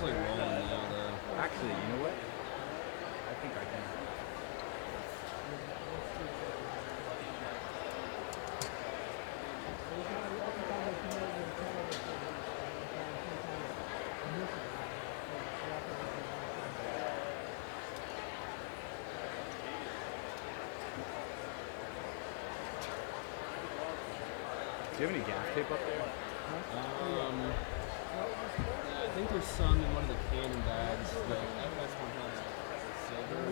just like rolling now, though. Actually, you know what? I think I can. Do you have any gas tape up there? I think there's some in one of the cannon bags. The FS one has silver.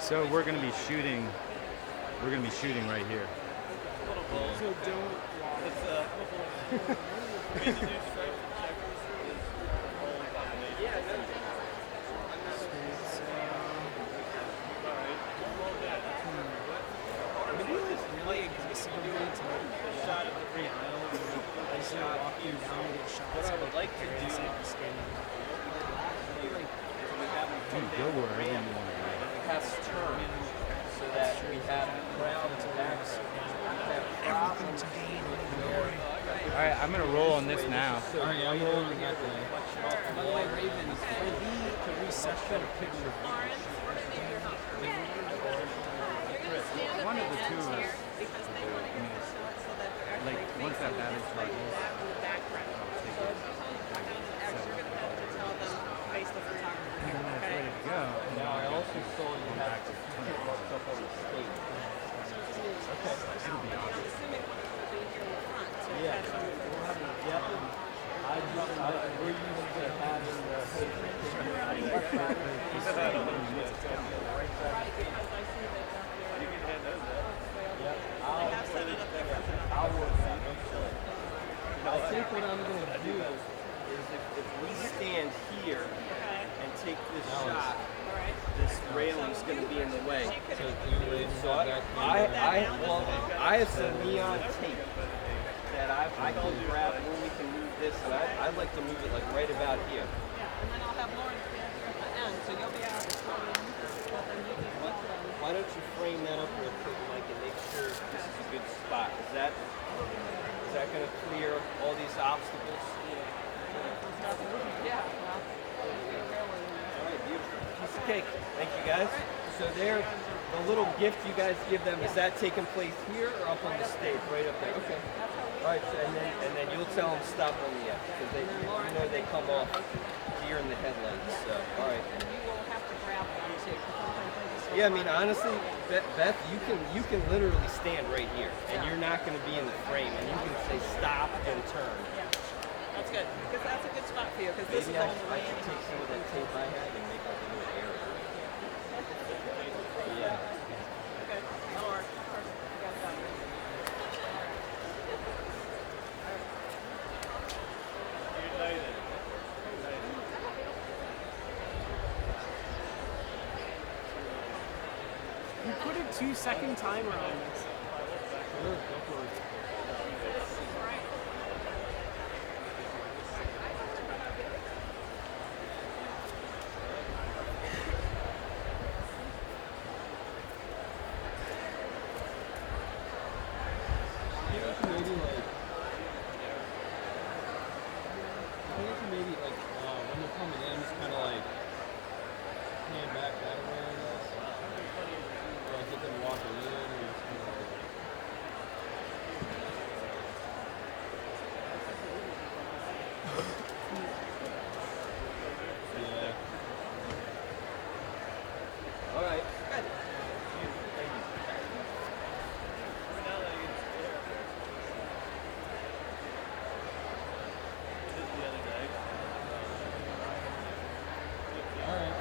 So we're gonna be shooting. We're gonna be shooting right here. So don't. Go wherever you want to go. Has turned so that we have ground to max. Everything to gain. All right, I'm gonna roll on this now. All right, I'm rolling on that day. By the way, Raven, could we set a picture? One of the two of us. Like once that battery charges. Ready to go. Now I also saw you have to put stuff on the stage. Okay. It'll be awesome. Yeah. We're used to having the I'll work that. I think what I'm going to do is if we stand here and take this shot, this railing's going to be in the way. So I have some neon tape that I can grab when we can move this, and I'd like to move it like right about here. Yeah, and then I'll have Lauren stand here at the end, so you'll be able to come in, but then you can look at them. Why don't you frame that up real quick, Mike, and make sure this is a good spot? Is that going to clear all these obstacles? Yeah, well, All right, beautiful. Piece of cake. Thank you, guys. So there, the little gift you guys give them, is that taking place here or up on the stage, right up there? Okay. All right, so, and then you'll tell them stop on the end because they come off here in the headlights. So, all right. and you will have to grab them too, because sometimes they just Yeah, I mean, honestly, Beth, you can literally stand right here, and you're not going to be in the frame, and you can say stop and turn. Yeah, that's good, because that's a good spot for you, because this is Maybe all I the way should take some of that tape I had and make like a little area. Yeah. Okay, that'll work. Perfect. You got that. You put a 2-second timer on this. Maybe like when they're coming in, just kind of like hand back that way, I guess. Or like get them walking in, or just kind of like. Yeah. All right. Good. All right.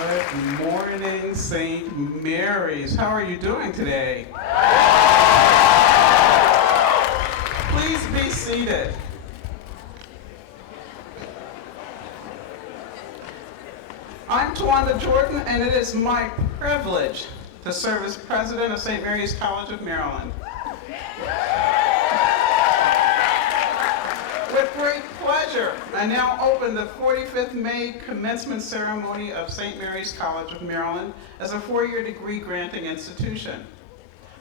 Good morning, St. Mary's. How are you doing today? Please be seated. I'm Tawanda Jordan, and it is my privilege to serve as president of St. Mary's College of Maryland. With great pleasure, I now open the 45th May commencement ceremony of St. Mary's College of Maryland as a four-year degree granting institution.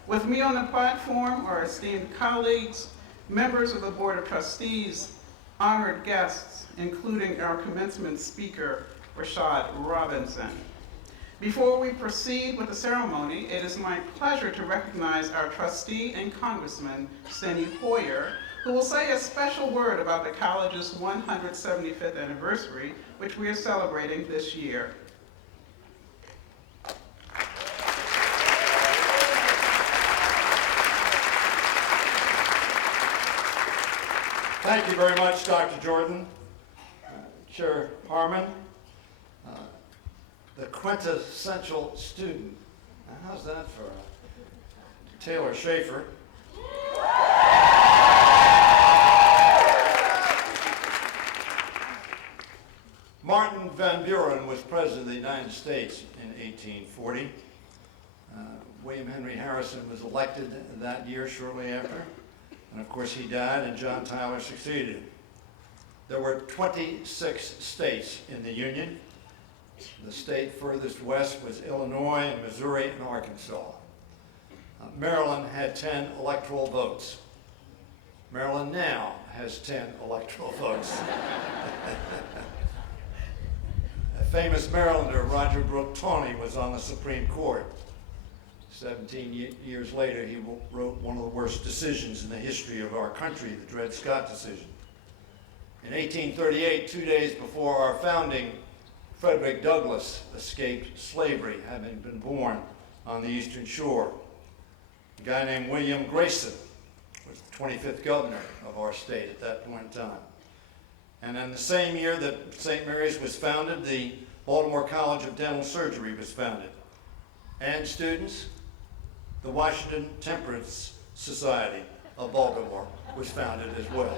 With me on the platform are esteemed colleagues, members of the Board of Trustees, honored guests, including our commencement speaker, Rashad Robinson. Before we proceed with the ceremony, it is my pleasure to recognize our trustee and Congressman, Steny Hoyer, who will say a special word about the college's 175th anniversary, which we are celebrating this year. Thank you very much, Dr. Jordan. Chair Harmon, the quintessential student. Now, how's that for Taylor Schaefer? Martin Van Buren was President of the United States in 1840. William Henry Harrison was elected that year shortly after. And of course he died and John Tyler succeeded him. There were 26 states in the Union. The state furthest west was Illinois and Missouri and Arkansas. Maryland had 10 electoral votes. Maryland now has 10 electoral votes. A famous Marylander, Roger Brooke Tawney, was on the Supreme Court. 17 years later, he wrote one of the worst decisions in the history of our country, the Dred Scott decision. In 1838, 2 days before our founding, Frederick Douglass escaped slavery, having been born on the Eastern Shore. A guy named William Grayson was the 25th governor of our state at that point in time. And in the same year that St. Mary's was founded, the Baltimore College of Dental Surgery was founded. And students, the Washington Temperance Society of Baltimore was founded as well.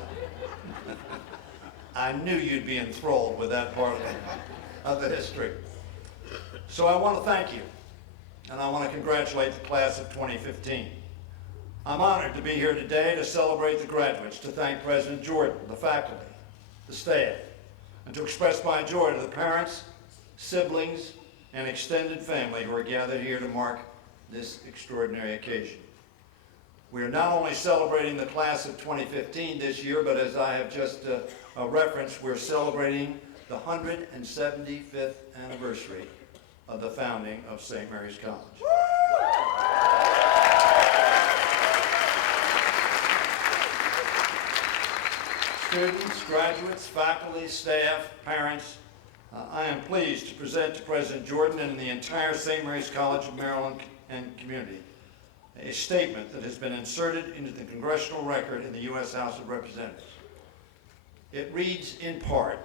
I knew you'd be enthralled with that part of the history. So I want to thank you, and I want to congratulate the class of 2015. I'm honored to be here today to celebrate the graduates, to thank President Jordan, the faculty, the staff, and to express my joy to the parents, siblings, and extended family who are gathered here to mark this extraordinary occasion. We are not only celebrating the class of 2015 this year, but as I have just referenced, we're celebrating the 175th anniversary of the founding of St. Mary's College. Students, graduates, faculty, staff, parents, I am pleased to present to President Jordan and the entire St. Mary's College of Maryland and community a statement that has been inserted into the congressional record in the U.S. House of Representatives. It reads in part,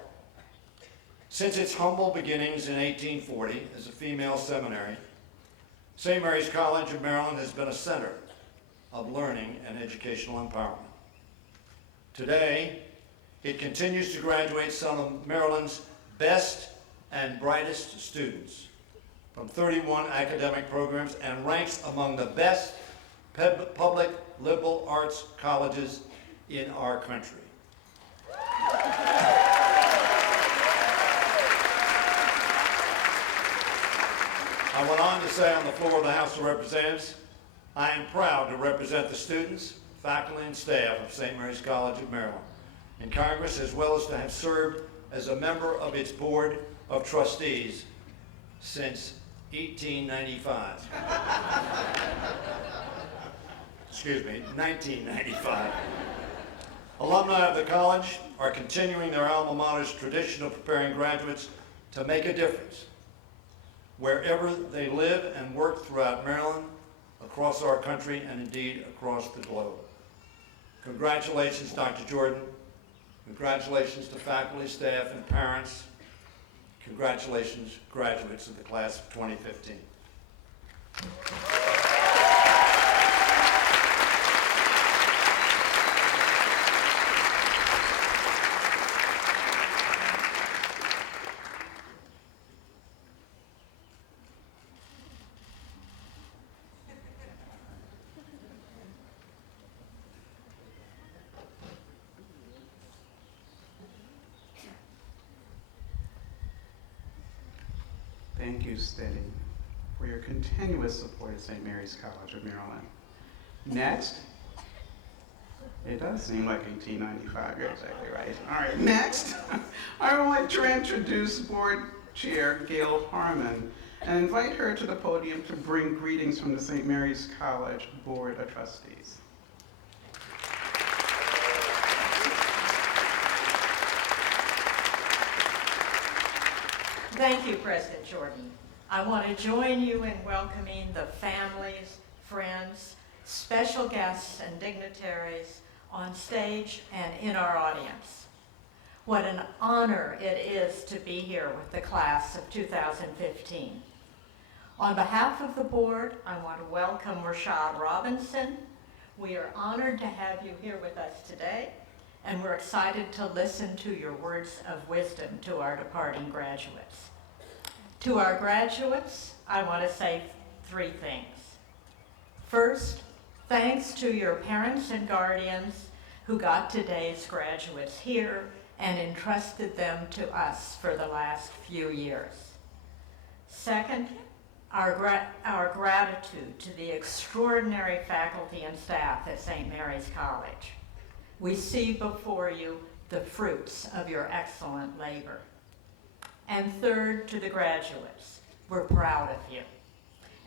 since its humble beginnings in 1840 as a female seminary, St. Mary's College of Maryland has been a center of learning and educational empowerment. Today, it continues to graduate some of Maryland's best and brightest students from 31 academic programs and ranks among the best public liberal arts colleges in our country. I went on to say on the floor of the House of Representatives, I am proud to represent the students, faculty, and staff of St. Mary's College of Maryland in Congress, as well as to have served as a member of its Board of Trustees since 1895. Excuse me, 1995. Alumni of the college are continuing their alma mater's tradition of preparing graduates to make a difference wherever they live and work throughout Maryland, across our country, and indeed across the globe. Congratulations, Dr. Jordan. Congratulations to faculty, staff, and parents. Congratulations, graduates of the class of 2015. Thank you, Steady, for your continuous support at St. Mary's College of Maryland. Next, it does seem like 1895, you're exactly right. All right, next, I would like to introduce Board Chair Gail Harmon and invite her to the podium to bring greetings from the St. Mary's College Board of Trustees. Thank you, President Jordan. I want to join you in welcoming the families, friends, special guests, and dignitaries on stage and in our audience. What an honor it is to be here with the class of 2015. On behalf of the board, I want to welcome Rashad Robinson. We are honored to have you here with us today, and we're excited to listen to your words of wisdom to our departing graduates. To our graduates, I want to say three things. First, thanks to your parents and guardians who got today's graduates here and entrusted them to us for the last few years. Second, our gratitude to the extraordinary faculty and staff at St. Mary's College. We see before you the fruits of your excellent labor. And third, to the graduates, we're proud of you.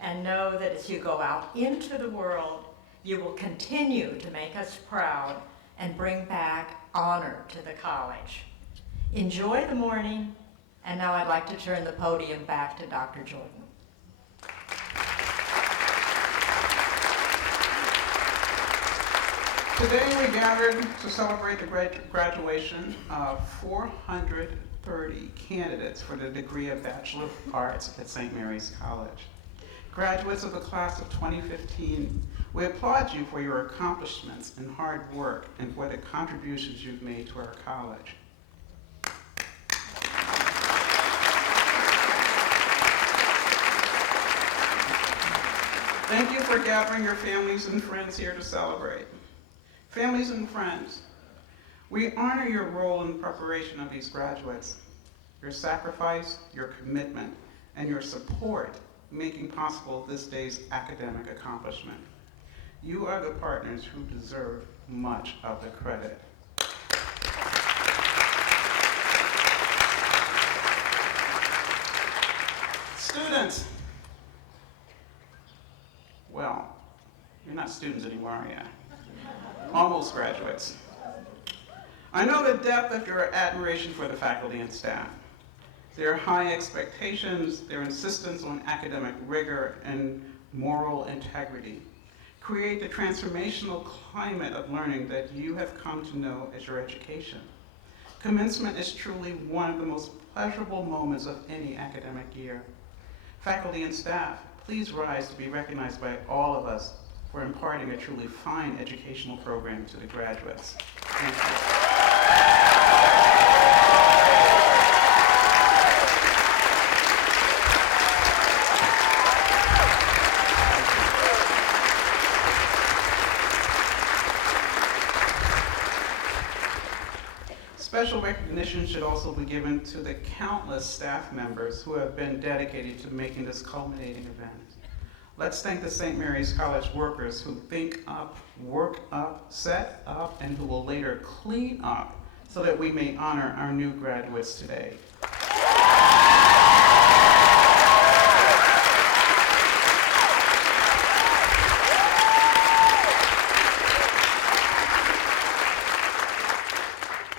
And know that as you go out into the world, you will continue to make us proud and bring back honor to the college. Enjoy the morning, and now I'd like to turn the podium back to Dr. Jordan. Today we gathered to celebrate the graduation of 430 candidates for the degree of Bachelor of Arts at St. Mary's College. Graduates of the class of 2015, we applaud you for your accomplishments and hard work and for the contributions you've made to our college. Thank you for gathering your families and friends here to celebrate. Families and friends, we honor your role in the preparation of these graduates, your sacrifice, your commitment, and your support making possible this day's academic accomplishment. You are the partners who deserve much of the credit. Students, well, you're not students anymore, are you? Almost graduates. I know the depth of your admiration for the faculty and staff. Their high expectations, their insistence on academic rigor and moral integrity create the transformational climate of learning that you have come to know as your education. Commencement is truly one of the most pleasurable moments of any academic year. Faculty and staff, please rise to be recognized by all of us for imparting a truly fine educational program to the graduates. Thank you. Special recognition should also be given to the countless staff members who have been dedicated to making this culminating event. Let's thank the St. Mary's College workers who think up, work up, set up, and who will later clean up so that we may honor our new graduates today.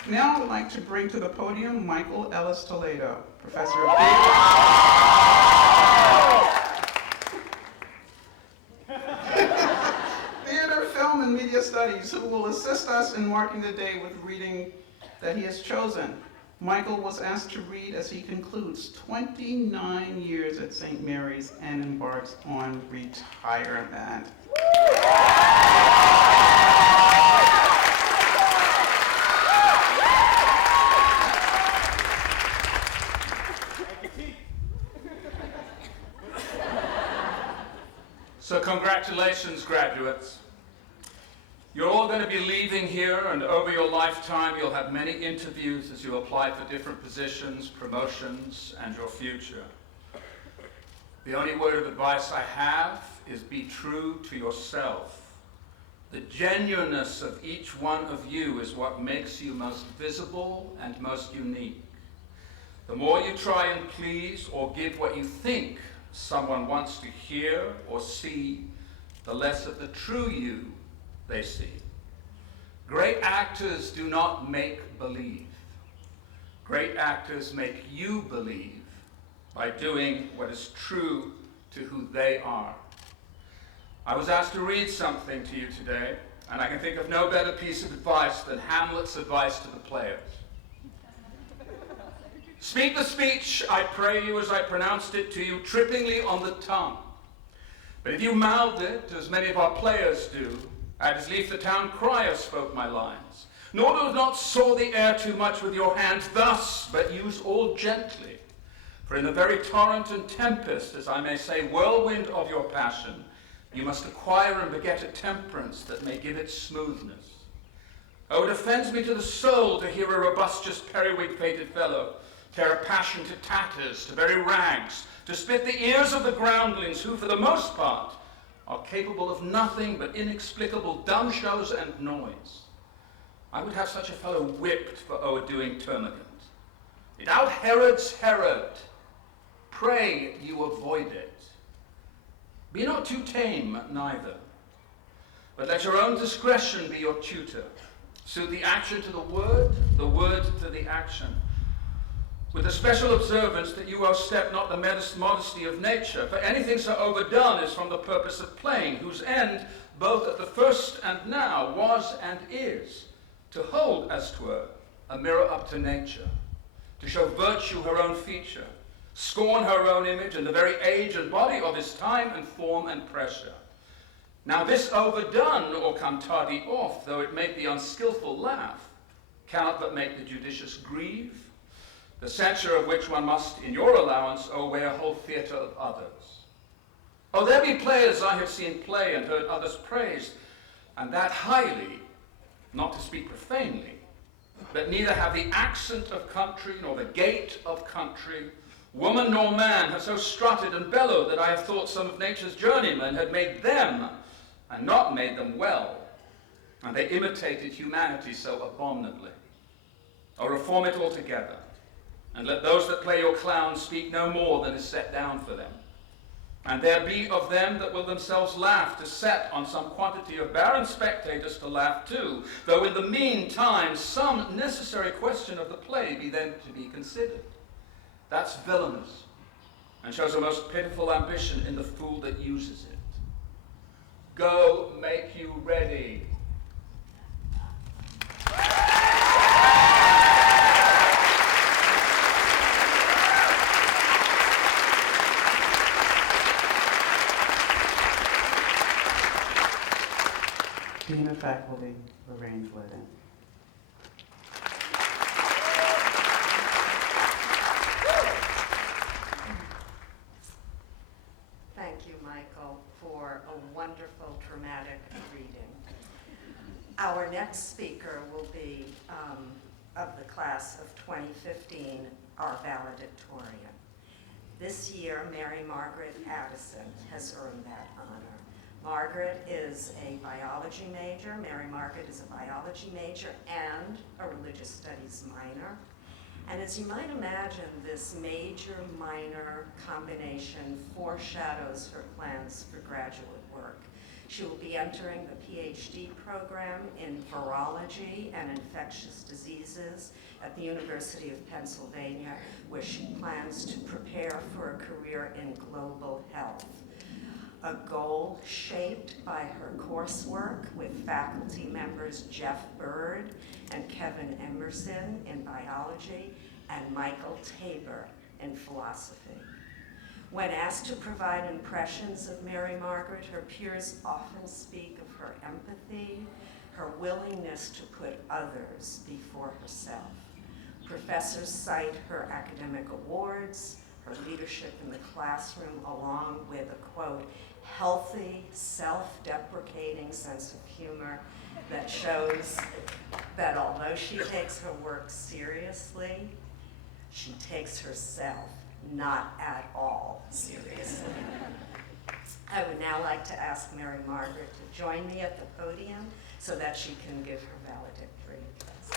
Now I would like to bring to the podium Michael Ellis Toledo, Professor of Theater, Film, and Media Studies, who will assist us in marking the day with reading that he has chosen. Michael was asked to read as he concludes 29 years at St. Mary's and embarks on retirement. So congratulations, graduates. You're all going to be leaving here, and over your lifetime you'll have many interviews as you apply for different positions, promotions, and your future. The only word of advice I have is be true to yourself. The genuineness of each one of you is what makes you most visible and most unique. The more you try and please or give what you think someone wants to hear or see, the less of the true you they see. Great actors do not make believe. Great actors make you believe by doing what is true to who they are. I was asked to read something to you today, and I can think of no better piece of advice than Hamlet's advice to the players. Speak the speech, I pray you, as I pronounced it to you, trippingly on the tongue. But if you mouthed it, as many of our players do, I'd as lief the town crier spoke my lines. Nor do not saw the air too much with your hand thus, but use all gently. For in the very torrent and tempest, as I may say, whirlwind of your passion, you must acquire and beget a temperance that may give it smoothness. Oh, it offends me to the soul to hear a robustious periwig-fated fellow tear a passion to tatters, to very rags, to split the ears of the groundlings who, for the most part, are capable of nothing but inexplicable dumb shows and noise. I would have such a fellow whipped for o'erdoing termagant. It out Herods Herod. Pray you avoid it. Be not too tame neither, but let your own discretion be your tutor. Suit the action to the word to the action, with the special observance that you outstep not the modesty of nature, for anything so overdone is from the purpose of playing, whose end, both at the first and now, was and is, to hold, as 'twere, a mirror up to nature, to show virtue her own feature, scorn her own image, and the very age and body of his time and form and pressure. Now this overdone, or come tardy off, though it make the unskilful laugh, cannot but make the judicious grieve, the censure of which one must, in your allowance, weigh a whole theatre of others. Oh, there be players I have seen play and heard others praise, and that highly, not to speak profanely, but neither have the accent of country nor the gait of country. Woman nor man have so strutted and bellowed that I have thought some of nature's journeymen had made them, and not made them well, and they imitated humanity so abominably. Oh, reform it altogether, and let those that play your clown speak no more than is set down for them. And there be of them that will themselves laugh to set on some quantity of barren spectators to laugh too, though in the meantime some necessary question of the play be then to be considered. That's villainous, and shows a most pitiful ambition in the fool that uses it. Go make you ready. Dean of Faculty, Lorraine Glidden. Thank you, Michael, for a wonderful, dramatic reading. Our next speaker will be of the class of 2015, our valedictorian. This year, Mary Margaret Addison has earned that honor. Margaret is a biology major. Mary Margaret is a biology major and a religious studies minor. And as you might imagine, this major-minor combination foreshadows her plans for graduate work. She will be entering the PhD program in virology and infectious diseases at the University of Pennsylvania, where she plans to prepare for a career in global health. A goal shaped by her coursework with faculty members Jeff Bird and Kevin Emerson in biology, and Michael Tabor in philosophy. When asked to provide impressions of Mary Margaret, her peers often speak of her empathy, her willingness to put others before herself. Professors cite her academic awards, her leadership in the classroom, along with a, quote, healthy, self-deprecating sense of humor that shows that although she takes her work seriously, she takes herself not at all seriously. I would now like to ask Mary Margaret to join me at the podium so that she can give her valedictory address.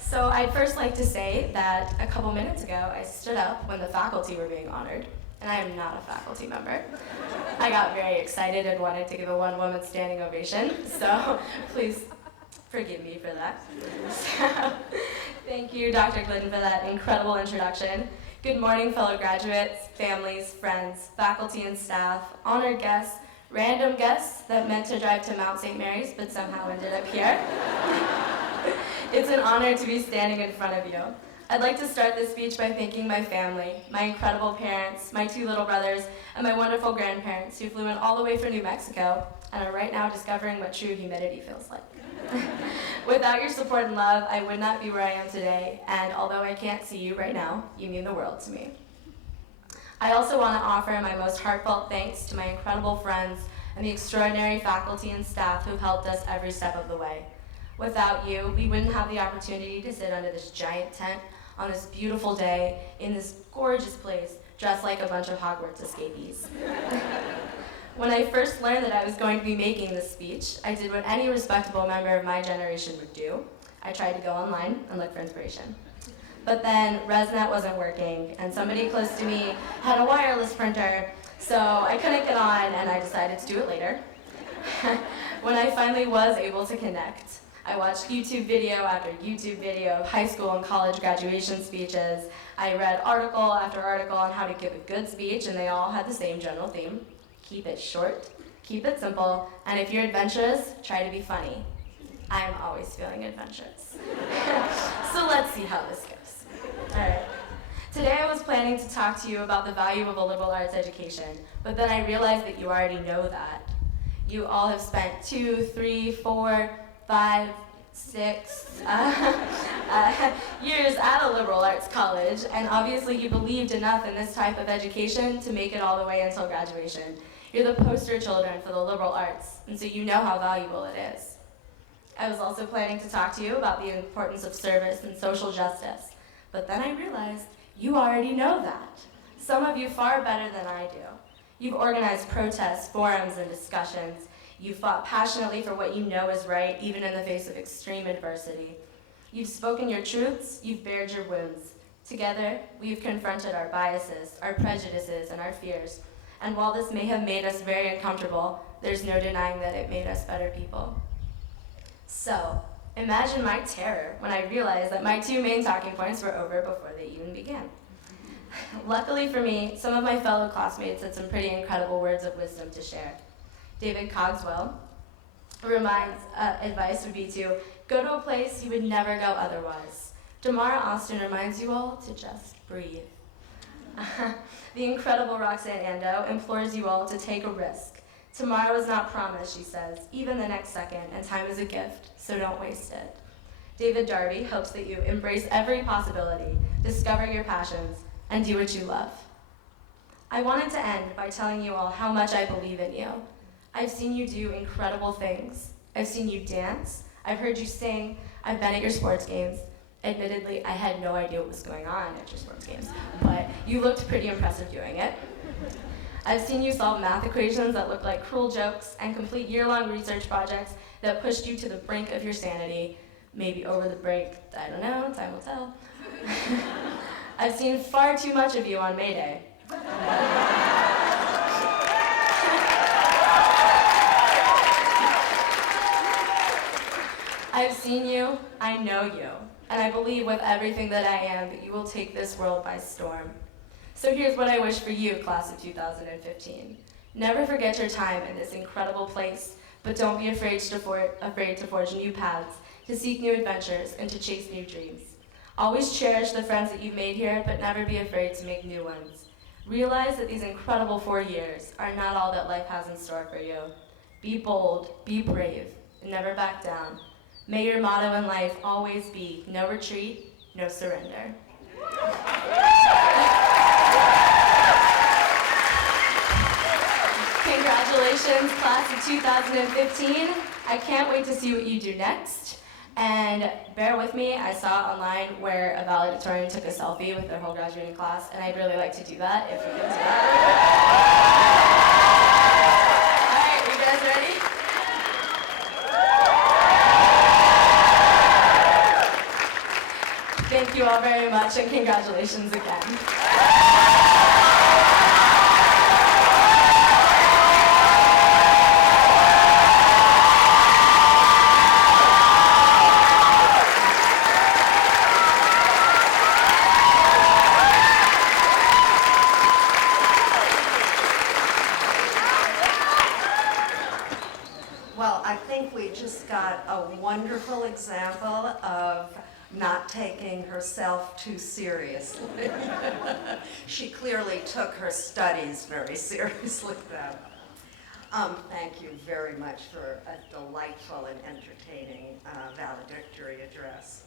So I'd first like to say that a couple minutes ago, I stood up when the faculty were being honored, and I am not a faculty member. I got very excited and wanted to give a one-woman standing ovation, so please forgive me for that. So, thank you, Dr. Glidden, for that incredible introduction. Good morning, fellow graduates, families, friends, faculty and staff, honored guests, random guests that meant to drive to Mount St. Mary's but somehow ended up here. It's an honor to be standing in front of you. I'd like to start this speech by thanking my family, my incredible parents, my 2 little brothers, and my wonderful grandparents who flew in all the way from New Mexico and are right now discovering what true humidity feels like. Without your support and love, I would not be where I am today, and although I can't see you right now, you mean the world to me. I also want to offer my most heartfelt thanks to my incredible friends and the extraordinary faculty and staff who helped us every step of the way. Without you, we wouldn't have the opportunity to sit under this giant tent on this beautiful day in this gorgeous place, dressed like a bunch of Hogwarts escapees. When I first learned that I was going to be making this speech, I did what any respectable member of my generation would do. I tried to go online and look for inspiration. But then ResNet wasn't working, and somebody close to me had a wireless printer, so I couldn't get on, and I decided to do it later. When I finally was able to connect, I watched YouTube video after YouTube video of high school and college graduation speeches. I read article after article on how to give a good speech, and they all had the same general theme. Keep it short, keep it simple, and if you're adventurous, try to be funny. I'm always feeling adventurous. So let's see how this goes. All right. Today I was planning to talk to you about the value of a liberal arts education, but then I realized that you already know that. You all have spent 2, 3, 4, 5, 6 years at a liberal arts college, and obviously you believed enough in this type of education to make it all the way until graduation. You're the poster children for the liberal arts, and so you know how valuable it is. I was also planning to talk to you about the importance of service and social justice, but then I realized you already know that. Some of you far better than I do. You've organized protests, forums, and discussions. You've fought passionately for what you know is right, even in the face of extreme adversity. You've spoken your truths, you've bared your wounds. Together, we've confronted our biases, our prejudices, and our fears. And while this may have made us very uncomfortable, there's no denying that it made us better people. So, imagine my terror when I realized that my 2 main talking points were over before they even began. Luckily for me, some of my fellow classmates had some pretty incredible words of wisdom to share. David Cogswell advice would be to go to a place you would never go otherwise. Damara Austin reminds you all to just breathe. The incredible Roxanne Ando implores you all to take a risk. Tomorrow is not promised, she says, even the next second, and time is a gift, so don't waste it. David Darby hopes that you embrace every possibility, discover your passions, and do what you love. I wanted to end by telling you all how much I believe in you. I've seen you do incredible things. I've seen you dance. I've heard you sing. I've been at your sports games. Admittedly, I had no idea what was going on at your sports games, but you looked pretty impressive doing it. I've seen you solve math equations that look like cruel jokes and complete year-long research projects that pushed you to the brink of your sanity. Maybe over the break, I don't know, time will tell. I've seen far too much of you on May Day. I've seen you, I know you, and I believe with everything that I am that you will take this world by storm. So here's what I wish for you, class of 2015. Never forget your time in this incredible place, but don't be afraid to forge new paths, to seek new adventures, and to chase new dreams. Always cherish the friends that you've made here, but never be afraid to make new ones. Realize that these incredible 4 years are not all that life has in store for you. Be bold, be brave, and never back down. May your motto in life always be no retreat, no surrender. Congratulations, class of 2015. I can't wait to see what you do next. And bear with me, I saw online where a valedictorian took a selfie with their whole graduating class, and I'd really like to do that if we can do that. All right, you guys ready? Thank you all very much, and congratulations again. Well, I think we just got a wonderful example of not taking herself too seriously. She clearly took her studies very seriously, though. Thank you very much for a delightful and entertaining valedictory address.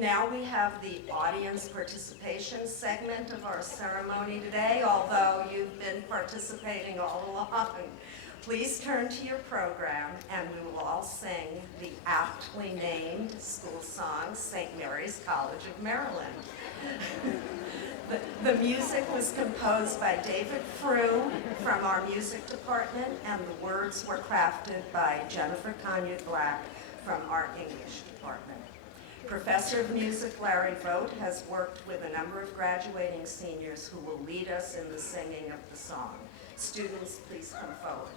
Now we have the audience participation segment of our ceremony today, although you've been participating all along. Please turn to your program and we will all sing the aptly named school song, St. Mary's College of Maryland. The music was composed by David Frew from our music department, and the words were crafted by Jennifer Kanye Black from our English department. Professor of Music Larry Vogt has worked with a number of graduating seniors who will lead us in the singing of the song. Students, please come forward.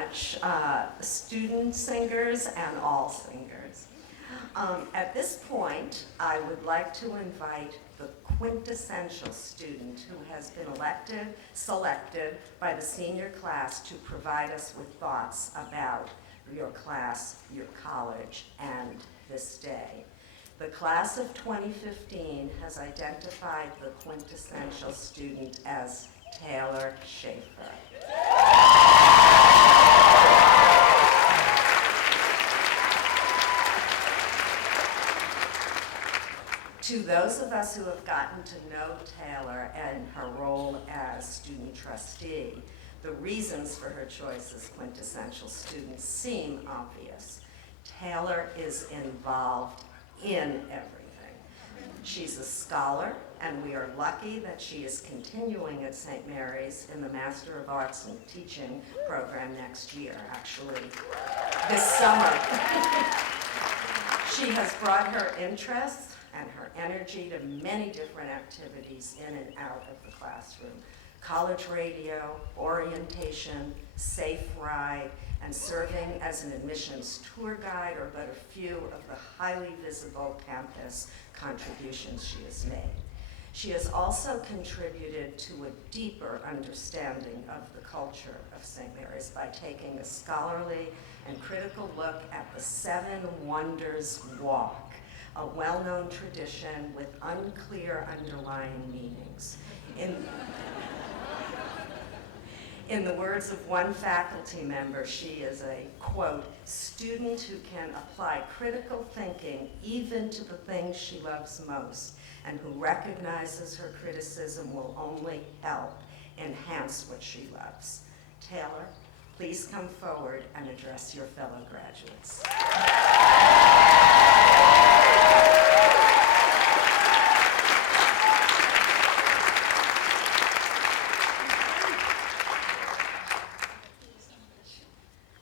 much, student singers and all singers. At this point, I would like to invite the quintessential student who has been selected by the senior class to provide us with thoughts about your class, your college, and this day. The class of 2015 has identified the quintessential student as Taylor Schaefer. To those of us who have gotten to know Taylor and her role as student trustee, the reasons for her choice as quintessential student seem obvious. Taylor is involved in everything. She's a scholar, and we are lucky that she is continuing at St. Mary's in the Master of Arts in Teaching program next year, actually, this summer. She has brought her interests and her energy to many different activities in and out of the classroom. College radio, orientation, safe ride, and serving as an admissions tour guide are but a few of the highly visible campus contributions she has made. She has also contributed to a deeper understanding of the culture of St. Mary's by taking a scholarly and critical look at the Seven Wonders Walk, a well-known tradition with unclear underlying meanings. In the words of one faculty member, she is a, quote, student who can apply critical thinking even to the things she loves most, and who recognizes her criticism will only help enhance what she loves. Taylor, please come forward and address your fellow graduates.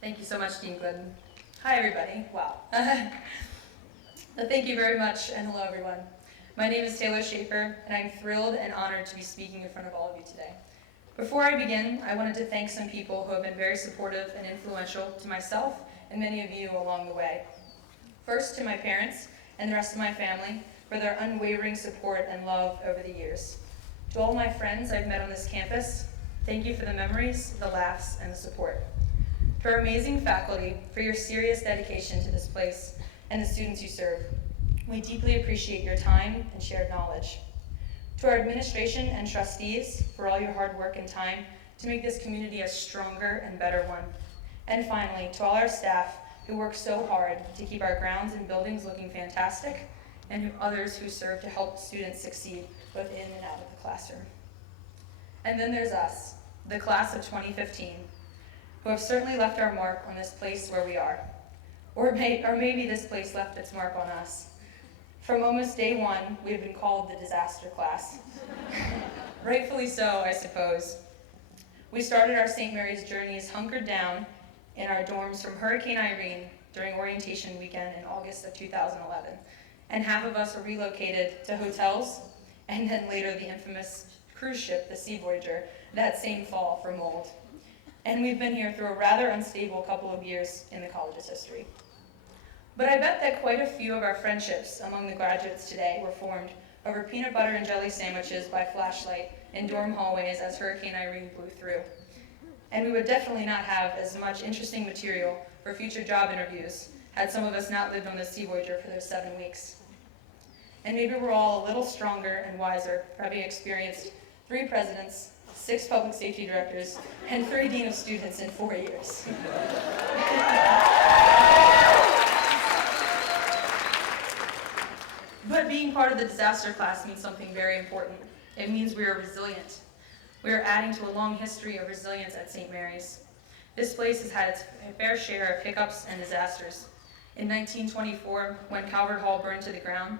Thank you so much, Dean Glidden. Hi, everybody. Wow. Thank you very much, and hello, everyone. My name is Taylor Schaefer, and I'm thrilled and honored to be speaking in front of all of you today. Before I begin, I wanted to thank some people who have been very supportive and influential to myself and many of you along the way. First, to my parents and the rest of my family for their unwavering support and love over the years. To all my friends I've met on this campus, thank you for the memories, the laughs, and the support. To our amazing faculty for your serious dedication to this place and the students you serve. We deeply appreciate your time and shared knowledge. To our administration and trustees for all your hard work and time to make this community a stronger and better one. And finally, to all our staff who work so hard to keep our grounds and buildings looking fantastic, and others who serve to help students succeed both in and out of the classroom. And then there's us, the class of 2015, who have certainly left our mark on this place where we are. Or maybe this place left its mark on us. From almost day one, we have been called the disaster class. Rightfully so, I suppose. We started our St. Mary's journeys hunkered down in our dorms from Hurricane Irene during orientation weekend in August of 2011. And half of us were relocated to hotels, and then later the infamous cruise ship, the Sea Voyager, that same fall for mold. And we've been here through a rather unstable couple of years in the college's history. But I bet that quite a few of our friendships among the graduates today were formed over peanut butter and jelly sandwiches by flashlight in dorm hallways as Hurricane Irene blew through. And we would definitely not have as much interesting material for future job interviews had some of us not lived on the Sea Voyager for those 7 weeks. And maybe we're all a little stronger and wiser for having experienced 3 presidents, 6 public safety directors, and 3 dean of students in 4 years. But being part of the disaster class means something very important. It means we are resilient. We are adding to a long history of resilience at St. Mary's. This place has had its fair share of hiccups and disasters. In 1924, when Calvert Hall burned to the ground,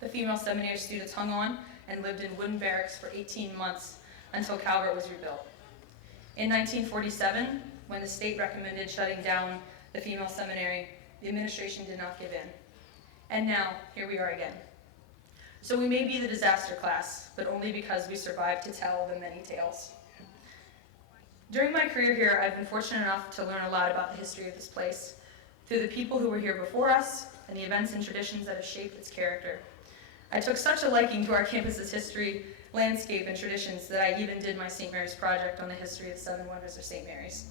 the female seminary students hung on and lived in wooden barracks for 18 months until Calvert was rebuilt. In 1947, when the state recommended shutting down the female seminary, the administration did not give in. And now, here we are again. So we may be the disaster class, but only because we survived to tell the many tales. During my career here, I've been fortunate enough to learn a lot about the history of this place, through the people who were here before us, and the events and traditions that have shaped its character. I took such a liking to our campus's history, landscape, and traditions that I even did my St. Mary's project on the history of the 7 Wonders of St. Mary's.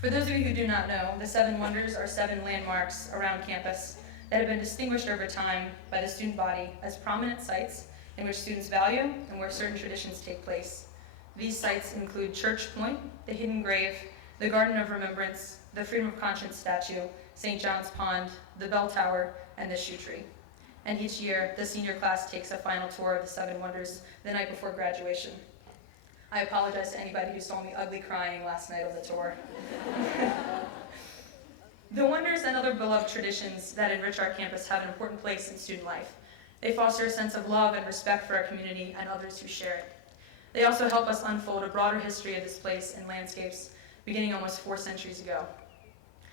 For those of you who do not know, the 7 Wonders are 7 landmarks around campus that have been distinguished over time by the student body as prominent sites in which students value and where certain traditions take place. These sites include Church Point, the Hidden Grave, the Garden of Remembrance, the Freedom of Conscience statue, St. John's Pond, the Bell Tower, and the Shoe Tree. And each year, the senior class takes a final tour of the 7 Wonders the night before graduation. I apologize to anybody who saw me ugly crying last night on the tour. The wonders and other beloved traditions that enrich our campus have an important place in student life. They foster a sense of love and respect for our community and others who share it. They also help us unfold a broader history of this place and landscapes beginning almost 4 centuries ago.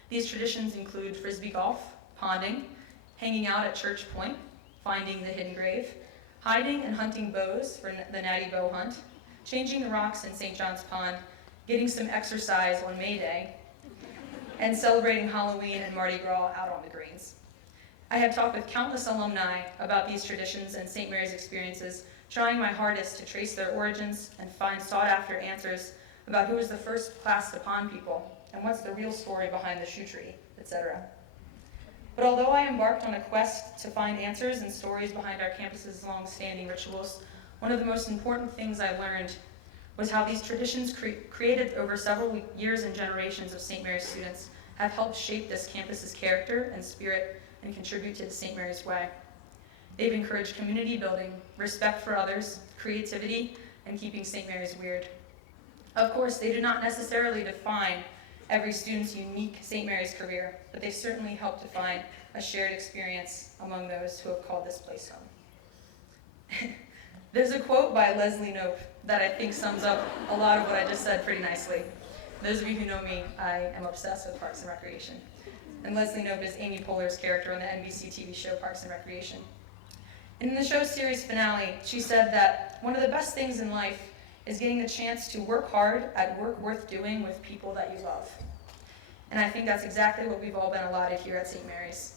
These traditions include frisbee golf, ponding, hanging out at Church Point, finding the hidden grave, hiding and hunting bows for the Natty Bow Hunt, changing the rocks in St. John's Pond, getting some exercise on May Day, and celebrating Halloween and Mardi Gras out on the greens. I have talked with countless alumni about these traditions and St. Mary's experiences, trying my hardest to trace their origins and find sought-after answers about who was the first class to pond people and what's the real story behind the shoe tree, etc. But although I embarked on a quest to find answers and stories behind our campus's long-standing rituals, one of the most important things I learned was how these traditions created over several years and generations of St. Mary's students have helped shape this campus's character and spirit and contribute to the St. Mary's way. They've encouraged community building, respect for others, creativity, and keeping St. Mary's weird. Of course, they do not necessarily define every student's unique St. Mary's career, but they certainly help define a shared experience among those who have called this place home. There's a quote by Leslie Knope that I think sums up a lot of what I just said pretty nicely. Those of you who know me, I am obsessed with Parks and Recreation. And Leslie Knope is Amy Poehler's character on the NBC TV show Parks and Recreation. And in the show's series finale, she said that one of the best things in life is getting the chance to work hard at work worth doing with people that you love. And I think that's exactly what we've all been allotted here at St. Mary's.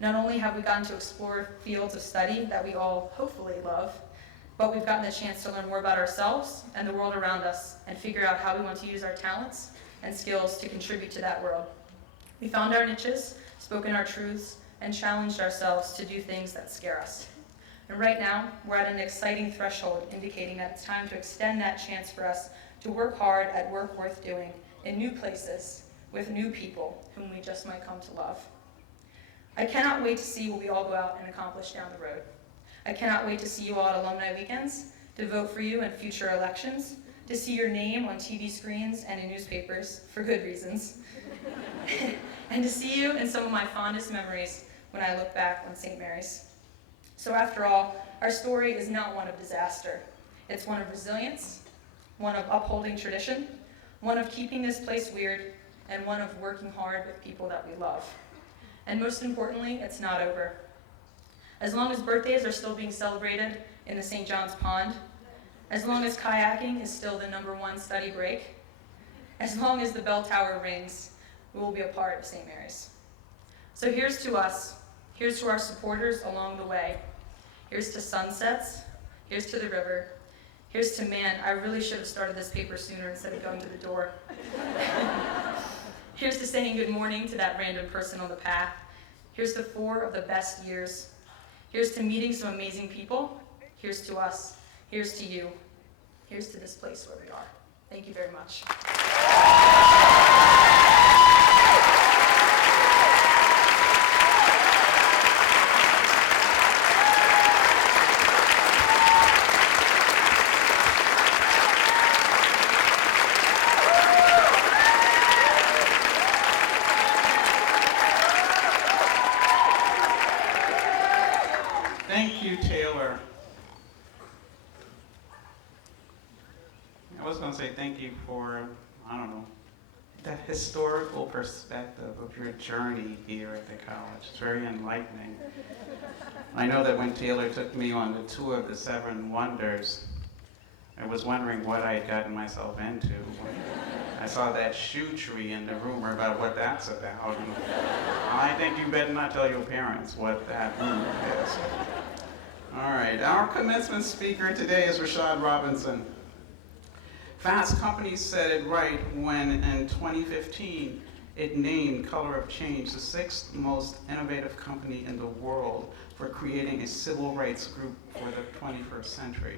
Not only have we gotten to explore fields of study that we all hopefully love, but we've gotten the chance to learn more about ourselves and the world around us and figure out how we want to use our talents and skills to contribute to that world. We found our niches, spoken our truths, and challenged ourselves to do things that scare us. And right now, we're at an exciting threshold indicating that it's time to extend that chance for us to work hard at work worth doing in new places with new people whom we just might come to love. I cannot wait to see what we all go out and accomplish down the road. I cannot wait to see you all at alumni weekends, to vote for you in future elections, to see your name on TV screens and in newspapers, for good reasons, and to see you in some of my fondest memories when I look back on St. Mary's. So after all, our story is not one of disaster. It's one of resilience, one of upholding tradition, one of keeping this place weird, and one of working hard with people that we love. And most importantly, it's not over. As long as birthdays are still being celebrated in the St. John's Pond, as long as kayaking is still the #1 study break, as long as the bell tower rings, we will be a part of St. Mary's. So here's to us, here's to our supporters along the way, here's to sunsets, here's to the river, here's to, man, I really should have started this paper sooner instead of going to the door. Here's to saying good morning to that random person on the path. Here's to 4 of the best years. Here's to meeting some amazing people. Here's to us. Here's to you. Here's to this place where we are. Thank you very much. Thank you, Taylor. I was going to say thank you for, I don't know, that historical perspective of your journey here at the college. It's very enlightening. I know that when Taylor took me on the tour of the 7 Wonders, I was wondering what I had gotten myself into. I saw that shoe tree and the rumor about what that's about. And I think you better not tell your parents what that rumor is. All right, our commencement speaker today is Rashad Robinson. Fast Company said it right when in 2015 it named Color of Change the 6th most innovative company in the world for creating a civil rights group for the 21st century.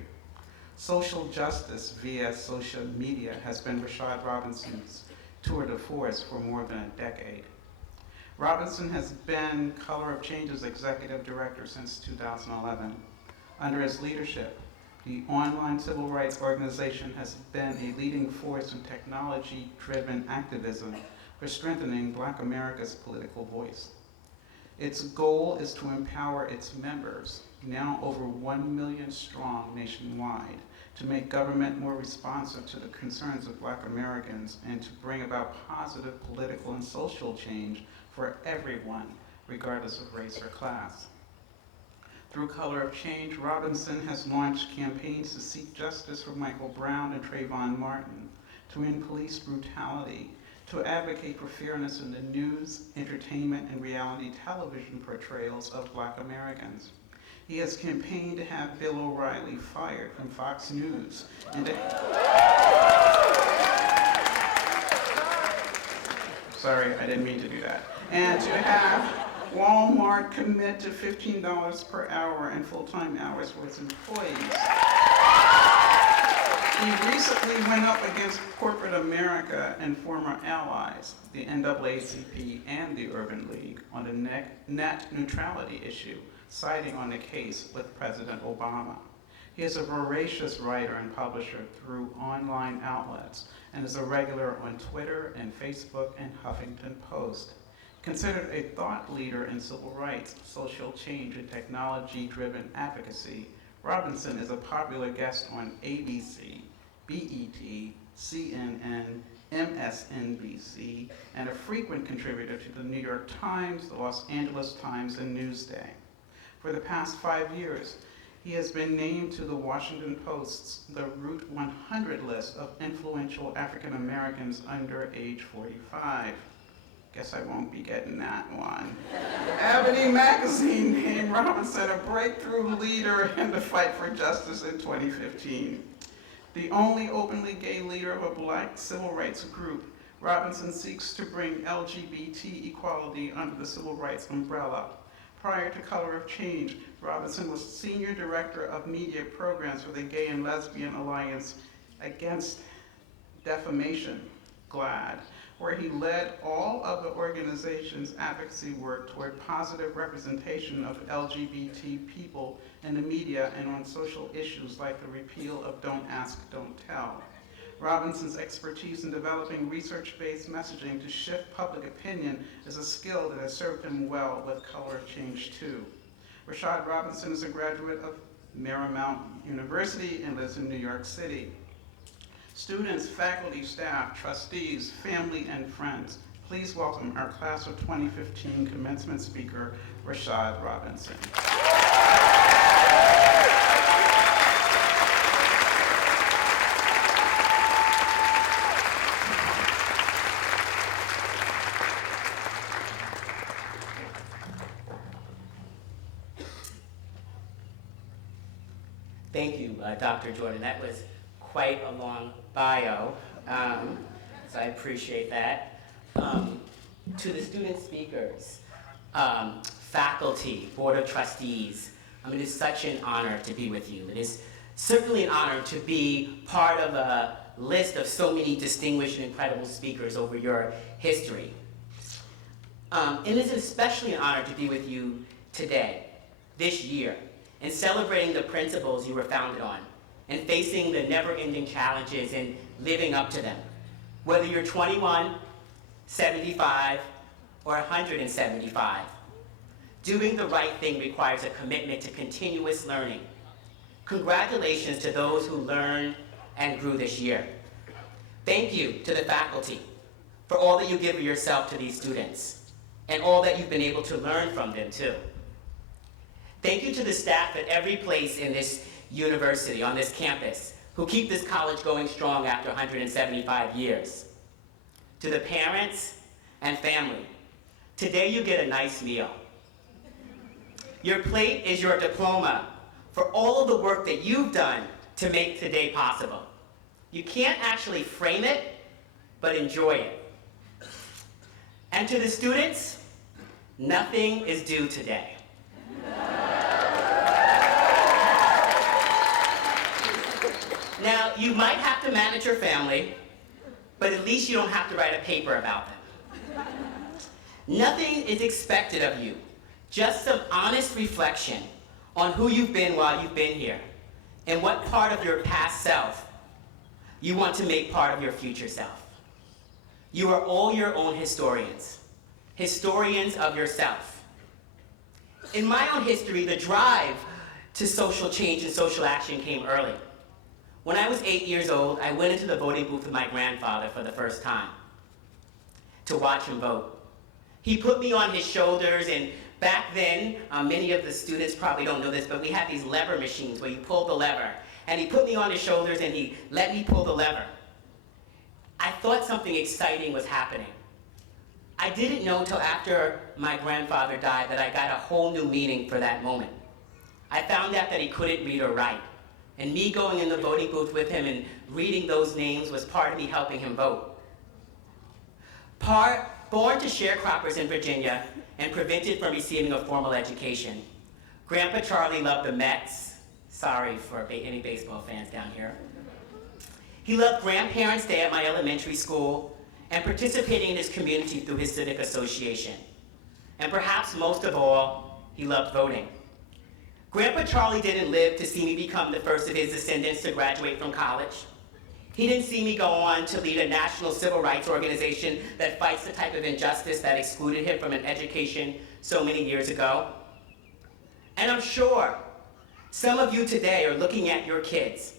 Social justice via social media has been Rashad Robinson's tour de force for more than a decade. Robinson has been Color of Change's executive director since 2011. Under his leadership, the online civil rights organization has been a leading force in technology-driven activism for strengthening Black America's political voice. Its goal is to empower its members, now over 1 million strong nationwide, to make government more responsive to the concerns of Black Americans and to bring about positive political and social change for everyone, regardless of race or class. Through Color of Change, Robinson has launched campaigns to seek justice for Michael Brown and Trayvon Martin, to end police brutality, to advocate for fairness in the news, entertainment, and reality television portrayals of Black Americans. He has campaigned to have Bill O'Reilly fired from Fox News and to... Sorry, I didn't mean to do that. And to have Walmart commit to $15 per hour and full-time hours for its employees. He recently went up against corporate America and former allies, the NAACP and the Urban League, on the net neutrality issue, siding on the case with President Obama. He is a voracious writer and publisher through online outlets and is a regular on Twitter and Facebook and Huffington Post. Considered a thought leader in civil rights, social change, and technology-driven advocacy, Robinson is a popular guest on ABC, BET, CNN, MSNBC, and a frequent contributor to the New York Times, the Los Angeles Times, and Newsday. For the past 5 years, he has been named to the Washington Post's The Route 100 list of influential African Americans under age 45. Guess I won't be getting that one. Ebony magazine named Robinson a breakthrough leader in the fight for justice in 2015. The only openly gay leader of a Black civil rights group, Robinson seeks to bring LGBT equality under the civil rights umbrella. Prior to Color of Change, Robinson was Senior Director of Media Programs for the Gay and Lesbian Alliance Against Defamation, GLAAD, where he led all of the organization's advocacy work toward positive representation of LGBT people in the media and on social issues like the repeal of Don't Ask, Don't Tell. Robinson's expertise in developing research-based messaging to shift public opinion is a skill that has served him well with Color of Change too. Rashad Robinson is a graduate of Marymount University and lives in New York City. Students, faculty, staff, trustees, family, and friends, please welcome our class of 2015 commencement speaker, Rashad Robinson. Thank you, Dr. Jordan. That was quite a long bio, so I appreciate that. To the student speakers, faculty, board of trustees, it is such an honor to be with you. It is certainly an honor to be part of a list of so many distinguished and incredible speakers over your history. It is especially an honor to be with you today, this year, in celebrating the principles you were founded on, and facing the never-ending challenges and living up to them. Whether you're 21, 75, or 175, doing the right thing requires a commitment to continuous learning. Congratulations to those who learned and grew this year. Thank you to the faculty for all that you give of yourself to these students, and all that you've been able to learn from them too. Thank you to the staff at every place in this university, on this campus, who keep this college going strong after 175 years. to the parents and family, today you get a nice meal. Your plate is your diploma for all of the work that you've done to make today possible. You can't actually frame it, but enjoy it. And to the students, nothing is due today. Now, you might have to manage your family, but at least you don't have to write a paper about them. Nothing is expected of you, just some honest reflection on who you've been while you've been here, and what part of your past self you want to make part of your future self. You are all your own historians, historians of yourself. In my own history, the drive to social change and social action came early. When I was 8 years old, I went into the voting booth with my grandfather for the first time to watch him vote. He put me on his shoulders, and back then, many of the students probably don't know this, but we had these lever machines where you pull the lever. And he put me on his shoulders and he let me pull the lever. I thought something exciting was happening. I didn't know until after my grandfather died that I got a whole new meaning for that moment. I found out that he couldn't read or write. And me going in the voting booth with him and reading those names was part of me helping him vote. Born to sharecroppers in Virginia and prevented from receiving a formal education, Grandpa Charlie loved the Mets. Sorry for any baseball fans down here. He loved Grandparents' Day at my elementary school and participating in his community through his civic association. And perhaps most of all, he loved voting. Grandpa Charlie didn't live to see me become the first of his descendants to graduate from college. He didn't see me go on to lead a national civil rights organization that fights the type of injustice that excluded him from an education so many years ago. And I'm sure some of you today are looking at your kids,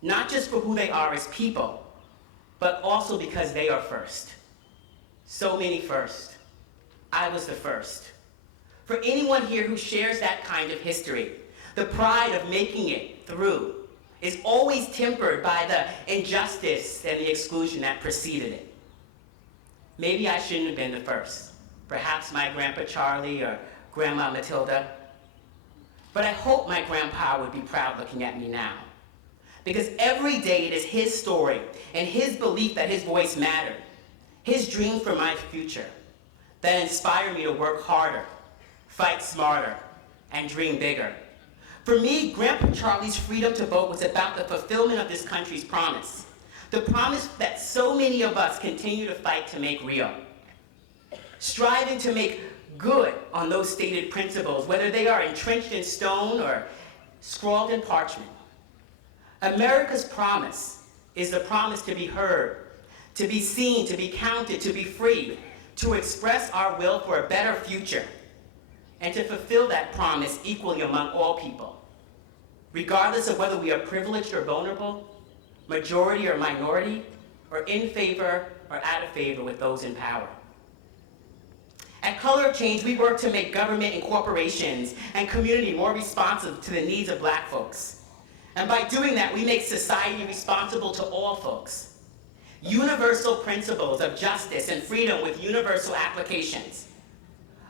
not just for who they are as people, but also because they are first. So many first. I was the first. For anyone here who shares that kind of history, the pride of making it through is always tempered by the injustice and the exclusion that preceded it. Maybe I shouldn't have been the first. Perhaps my Grandpa Charlie or Grandma Matilda. But I hope my grandpa would be proud looking at me now. Because every day it is his story and his belief that his voice mattered, his dream for my future, that inspire me to work harder, fight smarter, and dream bigger. For me, Grandpa Charlie's freedom to vote was about the fulfillment of this country's promise. The promise that so many of us continue to fight to make real. Striving to make good on those stated principles, whether they are entrenched in stone or scrawled in parchment. America's promise is the promise to be heard, to be seen, to be counted, to be free, to express our will for a better future, and to fulfill that promise equally among all people, regardless of whether we are privileged or vulnerable, majority or minority, or in favor or out of favor with those in power. At Color of Change, we work to make government and corporations and community more responsive to the needs of Black folks. And by doing that, we make society responsible to all folks. Universal principles of justice and freedom with universal applications.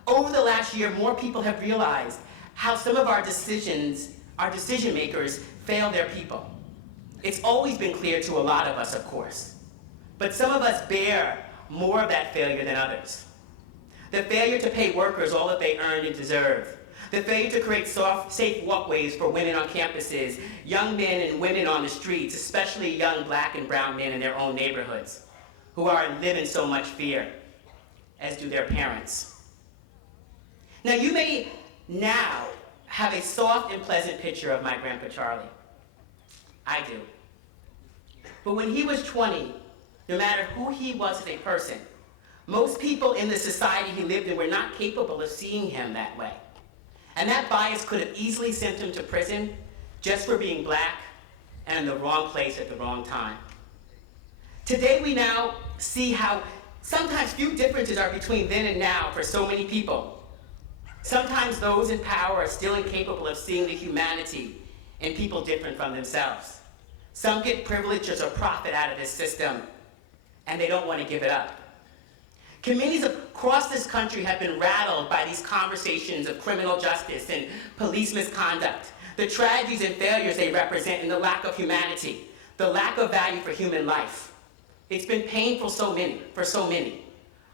Over the last year, more people have realized how some of our decision makers fail their people. It's always been clear to a lot of us, of course. But some of us bear more of that failure than others. The failure to pay workers all that they earned and deserve. The failure to create safe walkways for women on campuses, young men and women on the streets, especially young Black and brown men in their own neighborhoods, who live in so much fear, as do their parents. Now, you may now have a soft and pleasant picture of my Grandpa Charlie. I do. But when he was 20, no matter who he was as a person, most people in the society he lived in were not capable of seeing him that way. And that bias could have easily sent him to prison just for being Black and in the wrong place at the wrong time. Today we now see how sometimes few differences are between then and now for so many people. Sometimes those in power are still incapable of seeing the humanity in people different from themselves. Some get privileges or profit out of this system, and they don't want to give it up. Communities across this country have been rattled by these conversations of criminal justice and police misconduct, the tragedies and failures they represent, and the lack of humanity, the lack of value for human life. It's been painful for so many.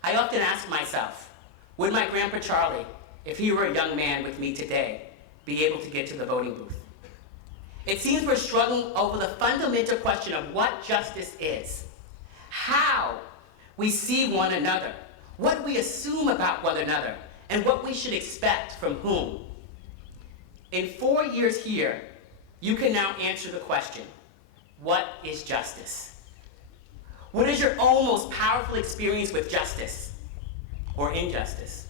I often ask myself, would my Grandpa Charlie, if he were a young man with me today, be able to get to the voting booth? It seems we're struggling over the fundamental question of what justice is, how we see one another, what we assume about one another, and what we should expect from whom. In 4 years here, you can now answer the question, what is justice? What is your own most powerful experience with justice or injustice?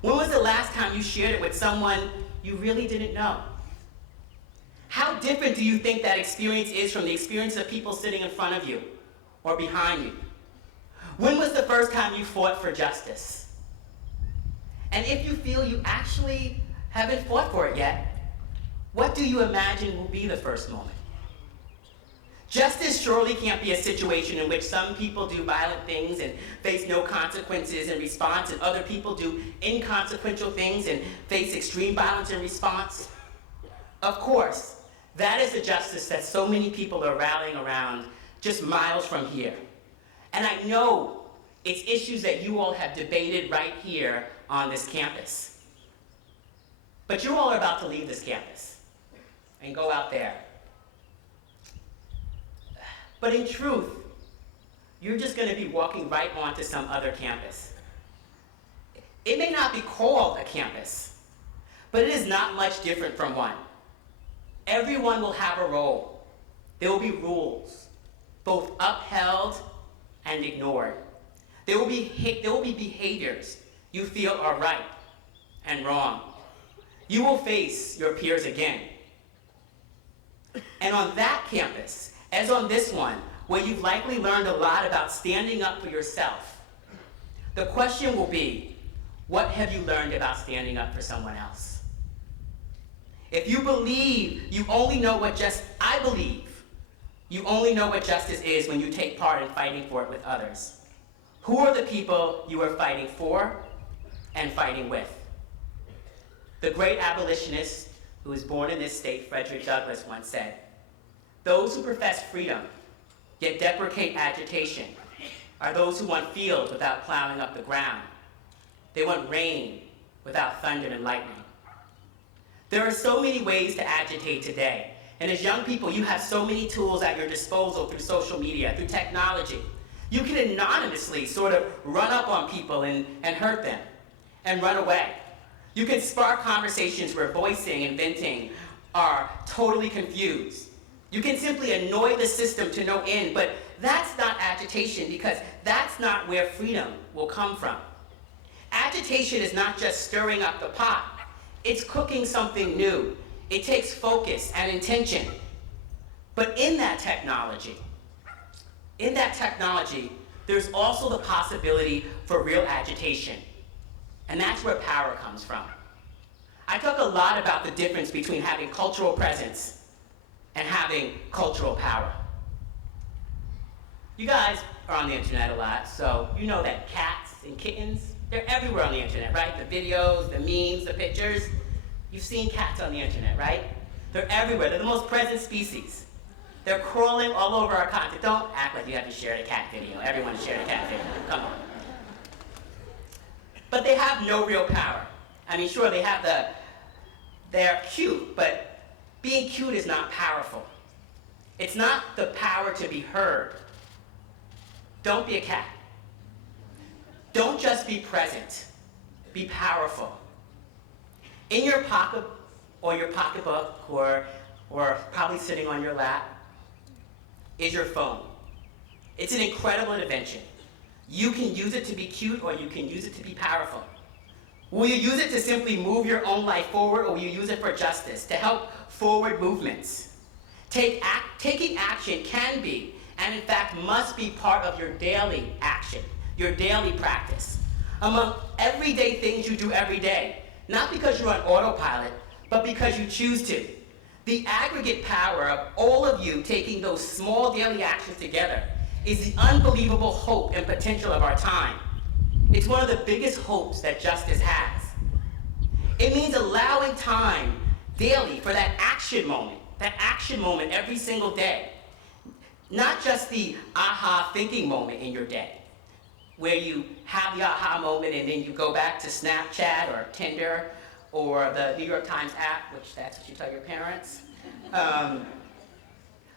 When was the last time you shared it with someone you really didn't know? How different do you think that experience is from the experience of people sitting in front of you or behind you? When was the first time you fought for justice? And if you feel you actually haven't fought for it yet, what do you imagine will be the first moment? Justice surely can't be a situation in which some people do violent things and face no consequences in response, and other people do inconsequential things and face extreme violence in response. Of course, that is the justice that so many people are rallying around just miles from here. And I know it's issues that you all have debated right here on this campus. But you all are about to leave this campus and go out there. But in truth, you're just going to be walking right onto some other campus. It may not be called a campus, but it is not much different from one. Everyone will have a role. There will be rules, both upheld and ignored. There will be behaviors you feel are right and wrong. You will face your peers again. And on that campus, as on this one, where you've likely learned a lot about standing up for yourself, the question will be, what have you learned about standing up for someone else? If you believe you only know what I believe you only know what justice is when you take part in fighting for it with others. Who are the people you are fighting for and fighting with? The great abolitionist who was born in this state, Frederick Douglass, once said, "Those who profess freedom, yet deprecate agitation, are those who want fields without plowing up the ground. They want rain without thunder and lightning." There are so many ways to agitate today. And as young people, you have so many tools at your disposal through social media, through technology. You can anonymously sort of run up on people and hurt them and run away. You can spark conversations where voicing and venting are totally confused. You can simply annoy the system to no end, but that's not agitation because that's not where freedom will come from. Agitation is not just stirring up the pot. It's cooking something new. It takes focus and intention. But in that technology, there's also the possibility for real agitation. And that's where power comes from. I talk a lot about the difference between having cultural presence and having cultural power. You guys are on the internet a lot, so you know that cats and kittens, they're everywhere on the internet, right? The videos, the memes, the pictures. You've seen cats on the internet, right? They're everywhere. They're the most present species. They're crawling all over our content. Don't act like you have to share a cat video. Everyone shared a cat video. Come on. But they have no real power. I mean, sure, they're cute, but being cute is not powerful. It's not the power to be heard. Don't be a cat. Don't just be present. Be powerful. In your pocket or your pocketbook or probably sitting on your lap is your phone. It's an incredible invention. You can use it to be cute or you can use it to be powerful. Will you use it to simply move your own life forward, or will you use it for justice, to help forward movements? Taking action can be, and in fact must be, part of your daily action, your daily practice. Among everyday things you do every day, not because you're on autopilot, but because you choose to. The aggregate power of all of you taking those small daily actions together is the unbelievable hope and potential of our time. It's one of the biggest hopes that justice has. It means allowing time daily for that action moment every single day. Not just the aha thinking moment in your day, where you have the aha moment and then you go back to Snapchat or Tinder or the New York Times app, which that's what you tell your parents.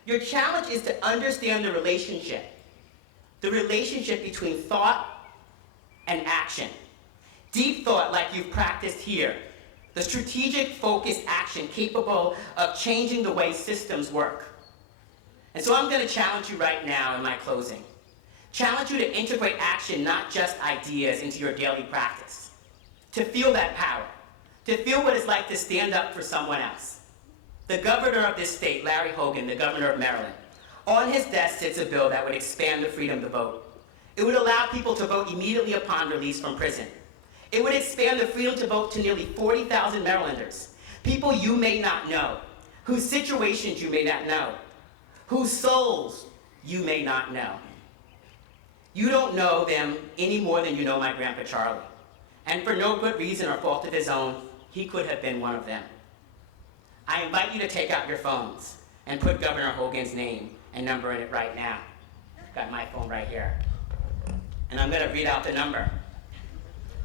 Your challenge is to understand the relationship between thought and action. Deep thought like you've practiced here. The strategic, focused action capable of changing the way systems work. And so I'm going to challenge you right now in my closing. Challenge you to integrate action, not just ideas, into your daily practice. To feel that power. To feel what it's like to stand up for someone else. The governor of this state, Larry Hogan, the governor of Maryland, on his desk sits a bill that would expand the freedom to vote. It would allow people to vote immediately upon release from prison. It would expand the freedom to vote to nearly 40,000 Marylanders, people you may not know, whose situations you may not know, whose souls you may not know. You don't know them any more than you know my Grandpa Charlie. And for no good reason or fault of his own, he could have been one of them. I invite you to take out your phones and put Governor Hogan's name and number in it right now. I've got my phone right here. And I'm going to read out the number.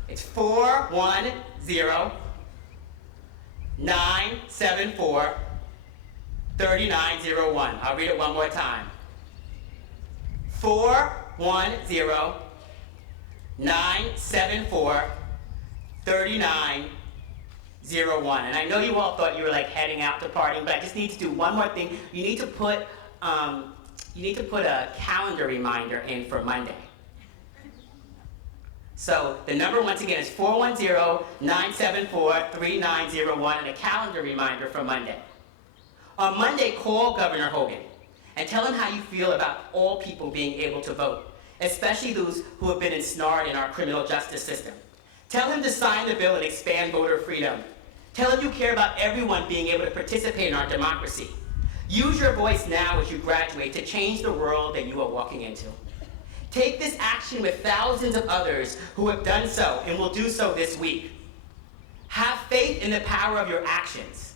It's 410-974-3901. I'll read it one more time. 410-974-3901. And I know you all thought you were like heading out to partying, but I just need to do one more thing. You need to put a calendar reminder in for Monday. So the number once again is 410-974-3901 and a calendar reminder for Monday. On Monday, call Governor Hogan and tell him how you feel about all people being able to vote, especially those who have been ensnared in our criminal justice system. Tell him to sign the bill and expand voter freedom. Tell him you care about everyone being able to participate in our democracy. Use your voice now as you graduate to change the world that you are walking into. Take this action with thousands of others who have done so and will do so this week. Have faith in the power of your actions.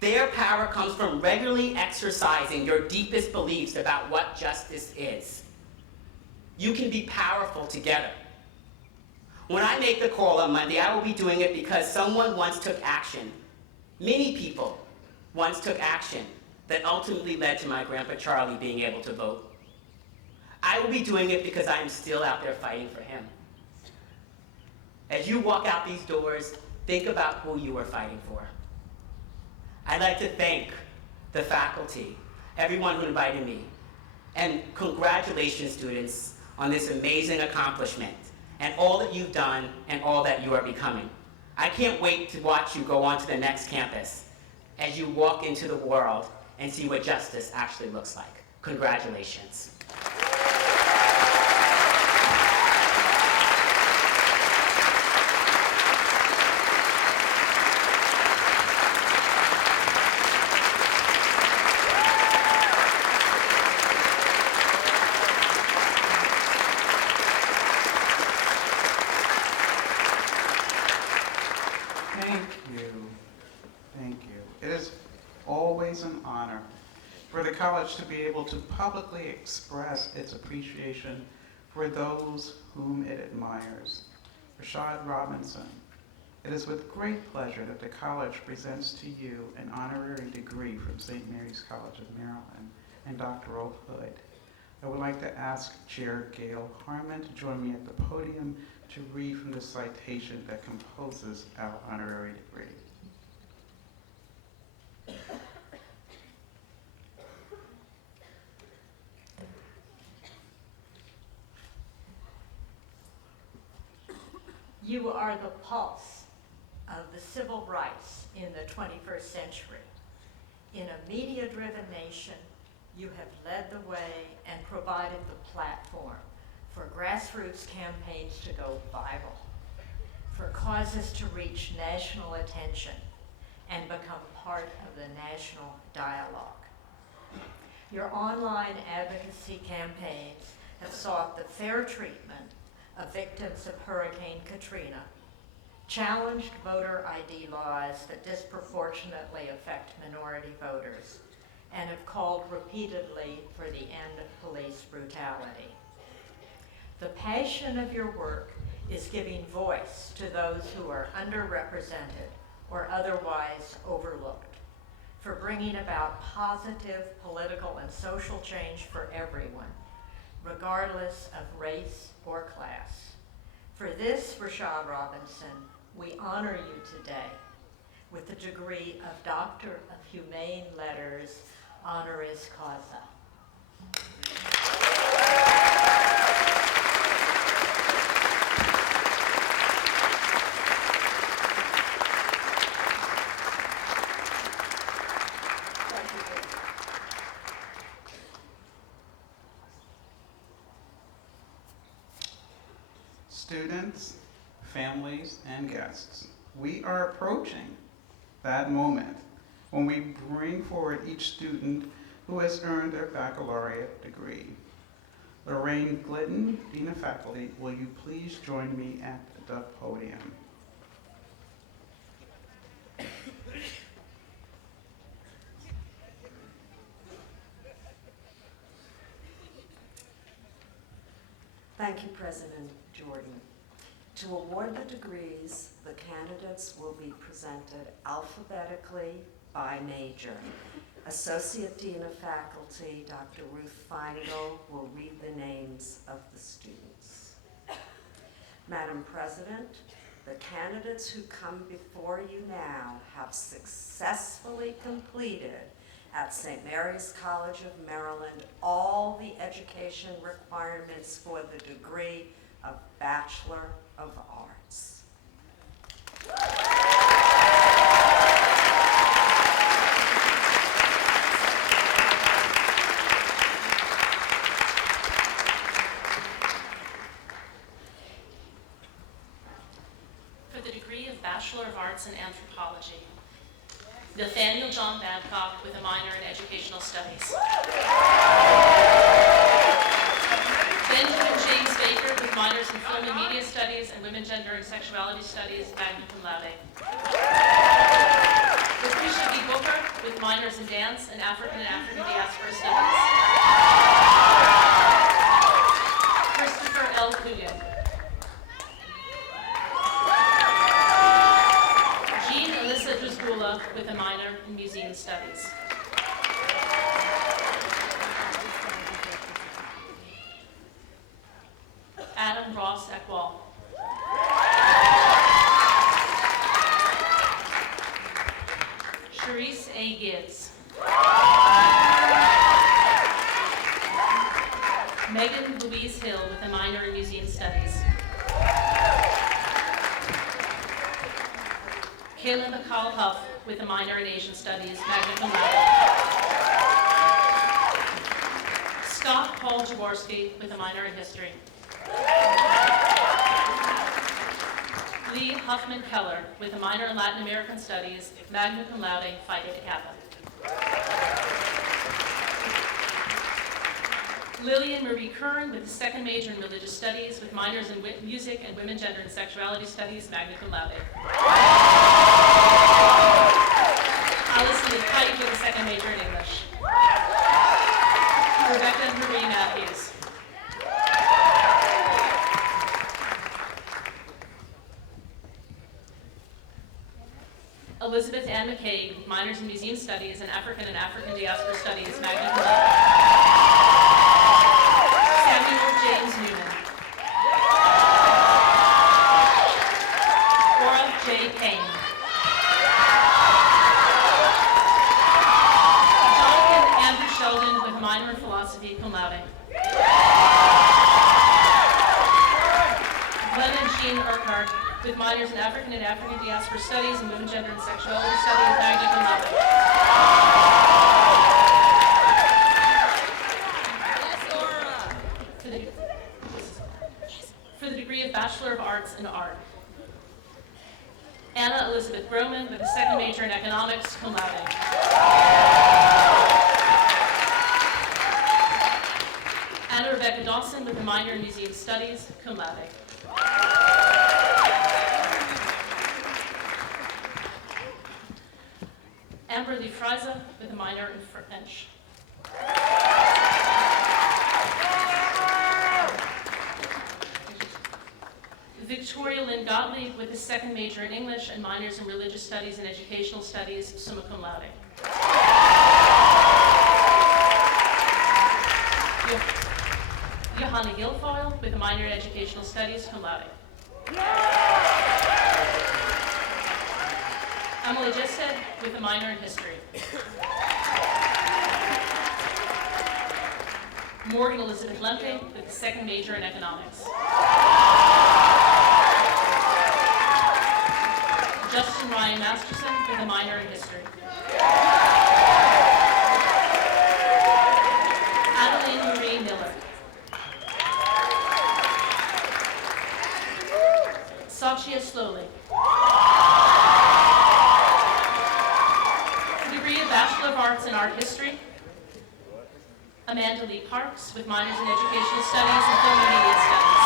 Their power comes from regularly exercising your deepest beliefs about what justice is. You can be powerful together. When I make the call on Monday, I will be doing it because someone once took action. Many people once took action that ultimately led to my Grandpa Charlie being able to vote. I will be doing it because I am still out there fighting for him. As you walk out these doors, think about who you are fighting for. I'd like to thank the faculty, everyone who invited me, and congratulations, students, on this amazing accomplishment and all that you've done and all that you are becoming. I can't wait to watch you go on to the next campus as you walk into the world and see what justice actually looks like. Congratulations. Thank you. It is always an honor for the college to be able to publicly express its appreciation for those whom it admires. Rashad Robinson, it is with great pleasure that the college presents to you an honorary degree from St. Mary's College of Maryland and doctoral hood. I would like to ask Chair Gail Harmon to join me at the podium to read from the citation that composes our honorary degree. You are the pulse of the civil rights in the 21st century. In a media-driven nation, you have led the way and provided the platform for grassroots campaigns to go viral, for causes to reach national attention and become part of the national dialogue. Your online advocacy campaigns have sought the fair treatment of victims of Hurricane Katrina, challenged voter ID laws that disproportionately affect minority voters, and have called repeatedly for the end of police brutality. The passion of your work is giving voice to those who are underrepresented or otherwise overlooked, for bringing about positive political and social change for everyone, regardless of race or class. For this, Rashad Robinson, we honor you today with the degree of Doctor of Humane Letters, honoris causa. Students, families, and guests, we are approaching that moment when we bring forward each student who has earned their baccalaureate degree. Lorraine Glidden, Dean of Faculty, will you please join me at the podium? Thank you, President Jordan. To award the degrees, the candidates will be presented alphabetically by major. Associate Dean of Faculty, Dr. Ruth Feingold, will read the names of the students. Madam President, the candidates who come before you now have successfully completed at St. Mary's College of Maryland all the education requirements for the degree of Bachelor of Arts. For the degree of Bachelor of Arts in Anthropology, Nathaniel John Babcock with a minor in Educational Studies. Benjamin James Baker with minors in Film and Media Studies and Women, Gender, and Sexuality Studies, magna cum laude. Patricia B. Booker with minors in Dance and African Diaspora Studies. Christopher L. Coogan. Jean Alyssa Drisgula with a minor in Museum Studies. Adam Ross Ekwall. Charisse A. Gibbs. Megan Louise Hill with a minor in Museum Studies. Kayla McCall Huff with a minor in Asian Studies, magna cum laude. Scott Paul Jaworski with a minor in History. Lee Huffman Keller with a minor in Latin American Studies, magna cum laude, Phi Beta Kappa. Lillian Marie Curran with a second major in Religious Studies with minors in Music and Women, Gender, and Sexuality Studies, magna cum laude. Alison Kite with a second major in English. Rebecca Marie Matthews. Elizabeth Ann McCaig with minors in Museum Studies and African Diaspora Studies, magna cum laude. Samuel James Newman. Laura J. Payne. Jonathan Andrew Sheldon with a minor in Philosophy, cum laude. Glenn and Jean Urquhart with minors in African Diaspora Studies and Women, Gender, and Sexuality Studies, magna cum laude. For the degree of Bachelor of Arts in Art. Anna Elizabeth Broman with a second major in Economics, cum laude. Anna Rebecca Dawson with a minor in Museum Studies, cum laude. Amber Lee Friza with a minor in French. Victoria Lynn Gottlieb with a second major in English and minors in religious studies and educational studies, summa cum laude. Johanna Guilfoyle with a minor in educational studies, cum laude. Emily Gisted with a minor in history. Morgan Elizabeth Lemke with a second major in economics. Justin Ryan Masterson with a minor in history. Adeline Marie Miller. Sachia Slowly. Degree of Bachelor of Arts in Art History. Amanda Lee Parks with minors in Educational Studies and Film and Media Studies.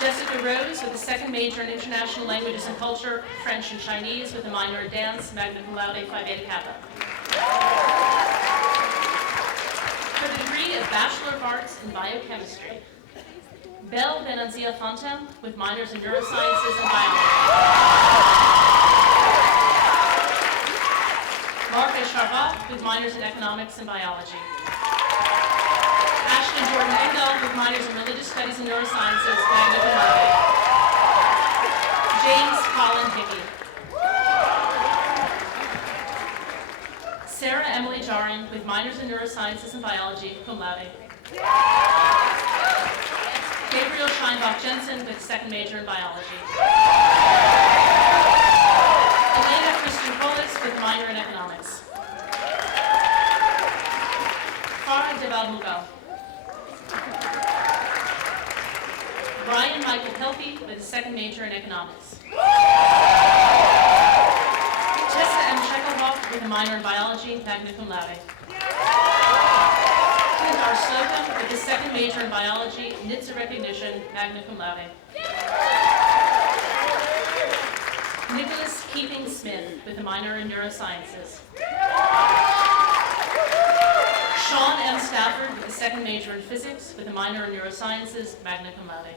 Jessica Rose with a second major in International Languages and Culture, French and Chinese with a minor in Dance, magna cum laude, Phi Beta Kappa. For the degree of Bachelor of Arts in Biochemistry. Belle Benazia Fontem with minors in Neurosciences and Biology. Mark Charvat with minors in Economics and Biology. Ashton Jordan Engdahl with minors in Religious Studies and Neurosciences, magna cum laude. James Colin Hickey. Sarah Emily Jarin with minors in Neurosciences and Biology, cum laude. Gabriel Scheinbach Jensen with a second major in Biology. Elena Christian Polis with a minor in Economics. Farah Deval Mughal. Brian Michael Pelkey with a second major in Economics. Tessa M. Shekelhoff with a minor in Biology, magna cum laude. Hindar Slocum with a second major in Biology, NHTSA recognition, magna cum laude. Nicholas Keeping Smith with a minor in Neurosciences. Sean M. Stafford with a second major in Physics with a minor in Neurosciences, magna cum laude.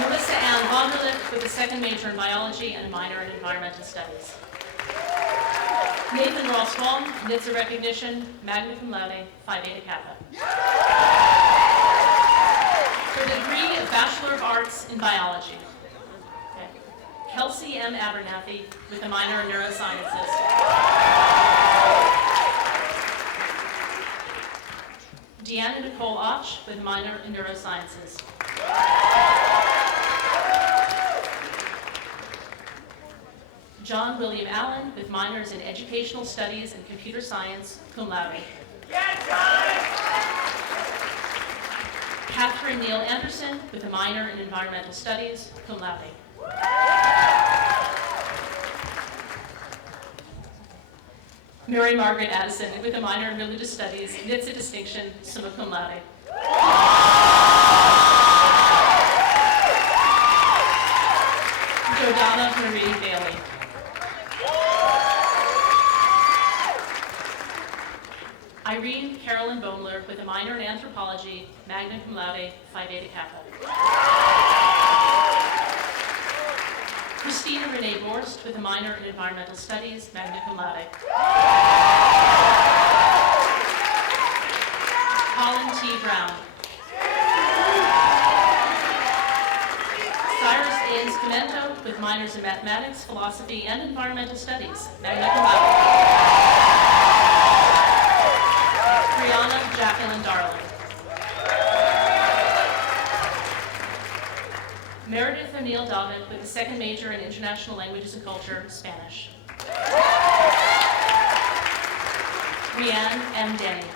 Melissa Ann Vonderlich with a second major in Biology and a minor in Environmental Studies. Nathan Ross Wong, NHTSA recognition, magna cum laude, Phi Beta Kappa. For the degree of Bachelor of Arts in Biology. Okay. Kelsey M. Abernathy with a minor in Neurosciences. Deanna Nicole Och with a minor in Neurosciences. John William Allen with minors in Educational Studies and Computer Science, cum laude. Catherine Neal Anderson with a minor in Environmental Studies, cum laude. Mary Margaret Addison with a minor in Religious Studies, NHTSA distinction, summa cum laude. Jordana Marie Bailey. Irene Carolyn Boemler with a minor in Anthropology, magna cum laude, Phi Beta Kappa. Christina Renee Borst with a minor in Environmental Studies, magna cum laude. Colin T. Brown. Cyrus Ains Comento with minors in Mathematics, Philosophy, and Environmental Studies, magna cum laude. Brianna Jacqueline Darling. Meredith O'Neill Dobbin with a second major in International Languages and Culture, Spanish. Rianne M. Denny.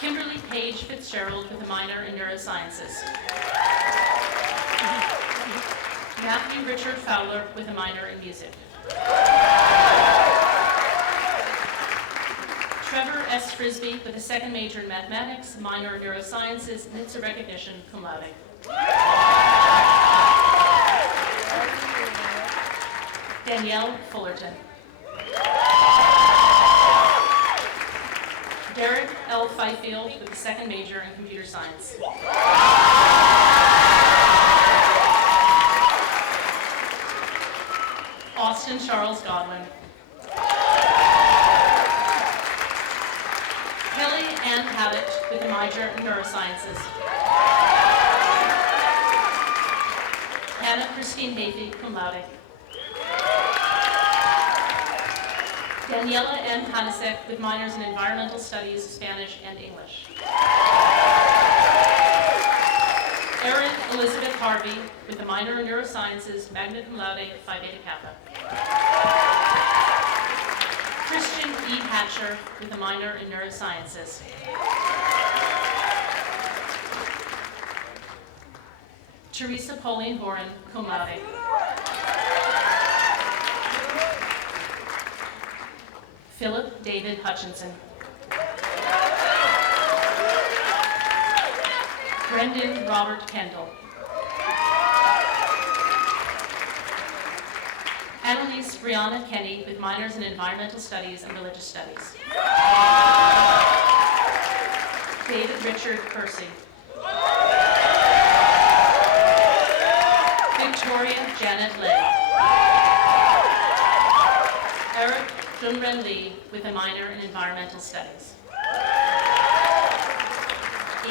Kimberly Page Fitzgerald with a minor in Neurosciences. Matthew Richard Fowler with a minor in Music. Trevor S. Frisbee with a second major in mathematics, minor in neurosciences, and it's a recognition, cum laude. Danielle Fullerton. Derek L. Fifield with a second major in computer science. Austin Charles Godwin. Kelly Ann Pavitt with a major in neurosciences. Anna Christine Hafey, cum laude. Daniela N. Hanasek with minors in environmental studies, Spanish, and English. Erin Elizabeth Harvey with a minor in neurosciences, magna cum laude, Phi Beta Kappa. Christian E. Hatcher with a minor in neurosciences. Teresa Pauline Boren, cum laude. Philip David Hutchinson. Brendan Robert Kendall. Annalise Brianna Kenny with minors in environmental studies and religious studies. David Richard Percy. Victoria Janet Lay. Eric Junren Lee with a minor in environmental studies.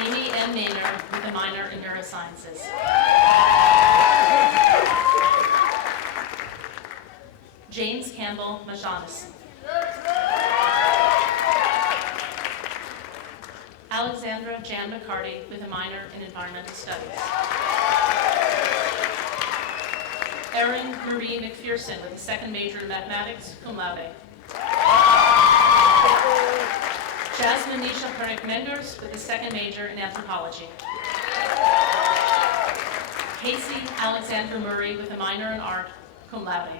Amy M. Maynard with a minor in neurosciences. James Campbell Majanis. Alexandra Jan McCarty with a minor in environmental studies. Erin Marie McPherson with a second major in mathematics, cum laude. Jasmine Nisha Perek-Menders with a second major in anthropology. Casey Alexandra Murray with a minor in art, cum laude.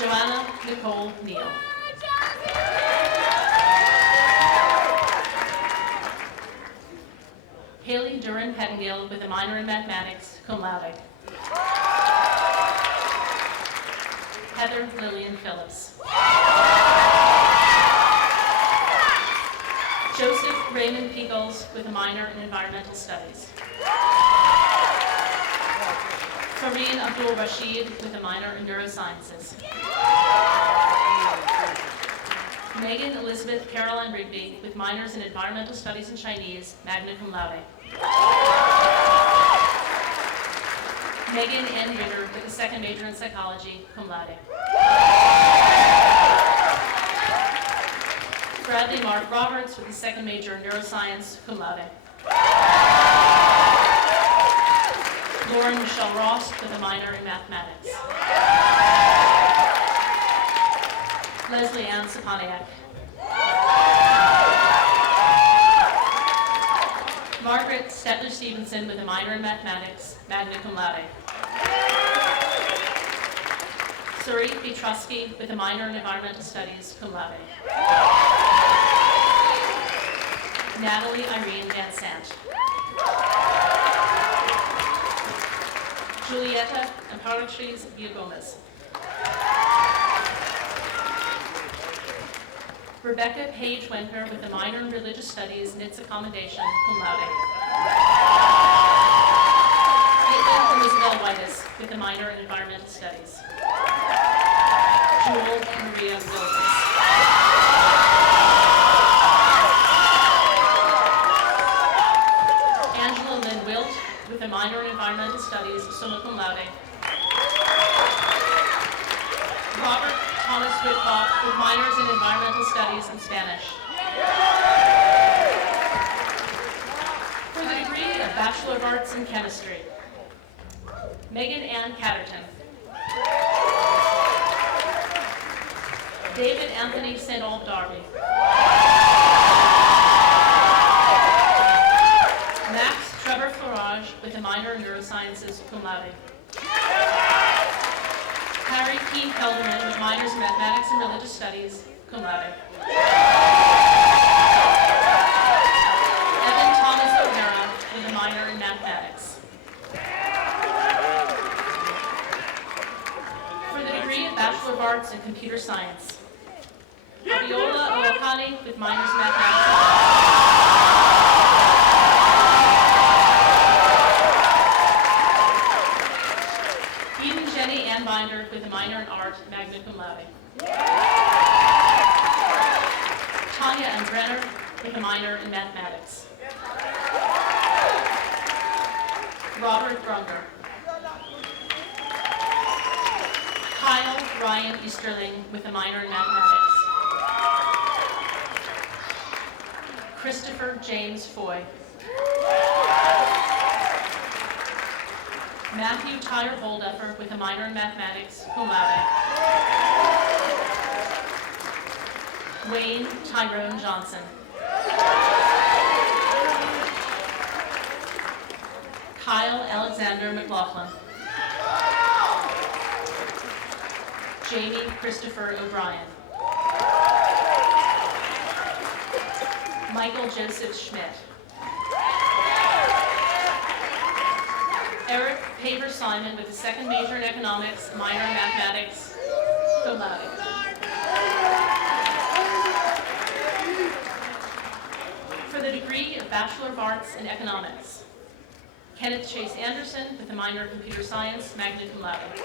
Joanna Nicole Neal. Haley Duran Pettingill with a minor in mathematics, cum laude. Heather Lillian Phillips. Joseph Raymond Peagles with a minor in environmental studies. Fareen Abdul Rashid with a minor in neurosciences. Megan Elizabeth Caroline Rigby with minors in environmental studies and Chinese, magna cum laude. Megan N. Ritter with a second major in psychology, cum laude. Bradley Mark Roberts with a second major in neuroscience, cum laude. Lauren Michelle Ross with a minor in mathematics. Leslie Ann Saponiak. Margaret Stetler Stevenson with a minor in mathematics, magna cum laude. Sarit Petrusky with a minor in environmental studies, cum laude. Natalie Irene Van Sant. Julieta Amparatriz Villagomez. Rebecca Page Wenker with a minor in religious studies, NITS accommodation, cum laude. Caitlin Elizabeth Whitus with a minor in environmental studies. Jewel Maria Williams. Angela Lynn Wilt with a minor in environmental studies, summa cum laude. Robert Thomas Whitcock with minors in environmental studies and Spanish. For the degree of Bachelor of Arts in Chemistry, Megan Ann Catterton. David Anthony St. Olaf Darby. Max Trevor Farage with a minor in neurosciences, cum laude. Harry Keith Kelderman with minors in mathematics and religious studies, cum laude. Evan Thomas O'Hara with a minor in mathematics. For the degree of Bachelor of Arts in Computer Science, Abiola Owakani with minors in mathematics. Eden Jenny Ann Binder with a minor in art, magna cum laude. Tanya Ann Brenner with a minor in mathematics. Robert Brunger. Kyle Ryan Easterling with a minor in mathematics. Christopher James Foy. Matthew Tyler Holdeffer with a minor in mathematics, cum laude. Wayne Tyrone Johnson. Kyle Alexander McLaughlin. Jamie Christopher O'Brien. Michael Joseph Schmidt. Eric Paver Simon with a second major in economics, minor in mathematics, cum laude. For the degree of Bachelor of Arts in Economics, Kenneth Chase Anderson with a minor in computer science, magna cum laude.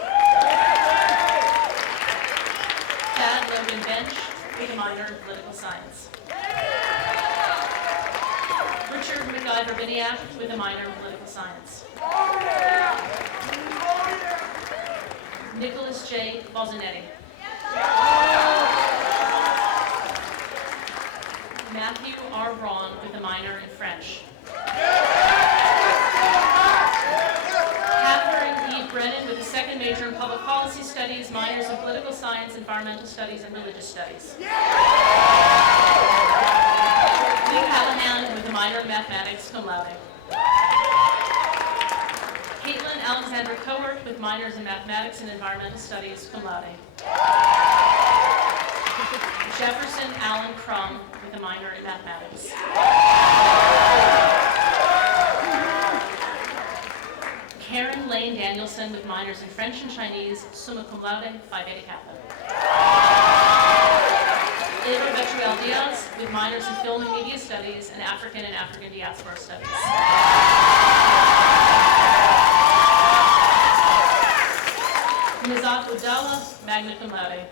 Thad Logan Bench with a minor in political science. Richard McIver Biniak with a minor in political science. Nicholas J. Balzanetti. Matthew R. Braun with a minor in French. Catherine E. Brennan with a second major in public policy studies, minors in political science, environmental studies, and religious studies. Lee Callahan with a minor in mathematics, cum laude. Caitlin Alexander Cohort with minors in mathematics and environmental studies, cum laude. Jefferson Allen Crum with a minor in mathematics. Karen Lane Danielson with minors in French and Chinese, summa cum laude, Phi Beta Kappa. Eva Bechuel Diaz with minors in film and media studies and African diaspora studies. Nizat Udala, magna cum laude.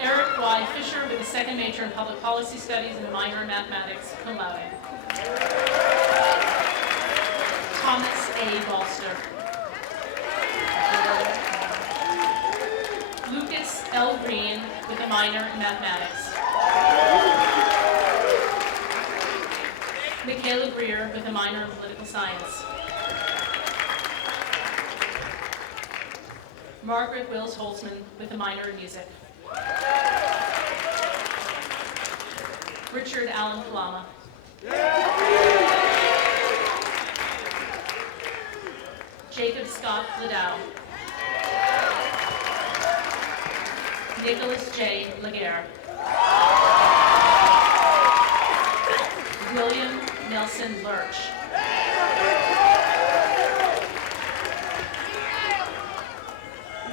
Eric Y. Fisher with a second major in public policy studies and a minor in mathematics, cum laude. Thomas A. Balster. Lucas L. Green with a minor in mathematics. Michaela Greer with a minor in political science. Margaret Wills Holtzman with a minor in music. Richard Allen Kalama. Jacob Scott Liddell. Nicholas J. Laguerre. William Nelson Lurch.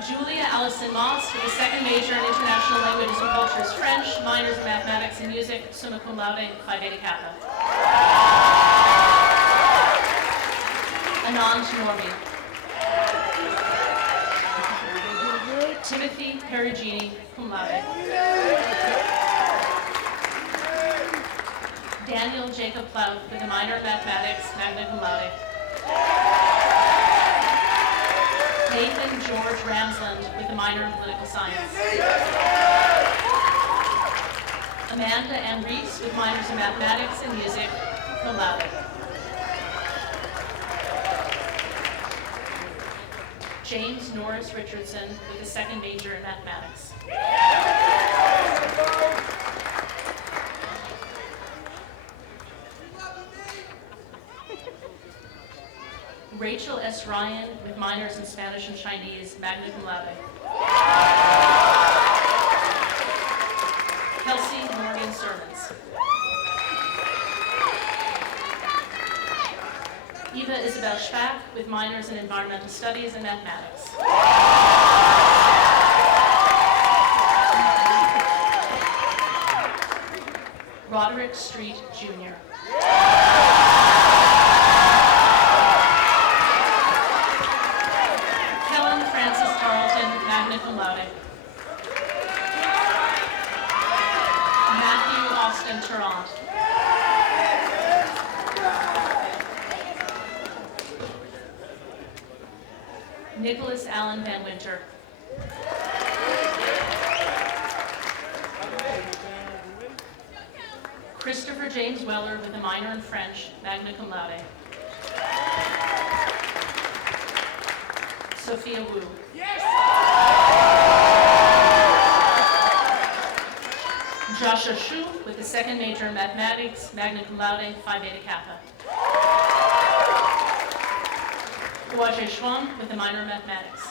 Julia Allison Moss with a second major in international languages and cultures, French, minors in mathematics and music, summa cum laude, Phi Beta Kappa. Anand Norby. Timothy Perugini, cum laude. Daniel Jacob Plout with a minor in mathematics, magna cum laude. Nathan George Ramsland with a minor in political science. Amanda Ann Reese with minors in mathematics and music, cum laude. James Norris Richardson with a second major in mathematics. Rachel S. Ryan with minors in Spanish and Chinese, magna cum laude. Kelsey Morgan Servants. Eva Isabel Schwack with minors in environmental studies and mathematics. Roderick Street, Jr. Helen Frances Tarleton, magna cum laude. Matthew Austin Tarrant. Nicholas Allen Van Winter. Christopher James Weller with a minor in French, magna cum laude. Sophia Wu. Joshua Shu with the second major in mathematics, magna cum laude, Phi Beta Kappa. Huajie Schwan with a minor in mathematics.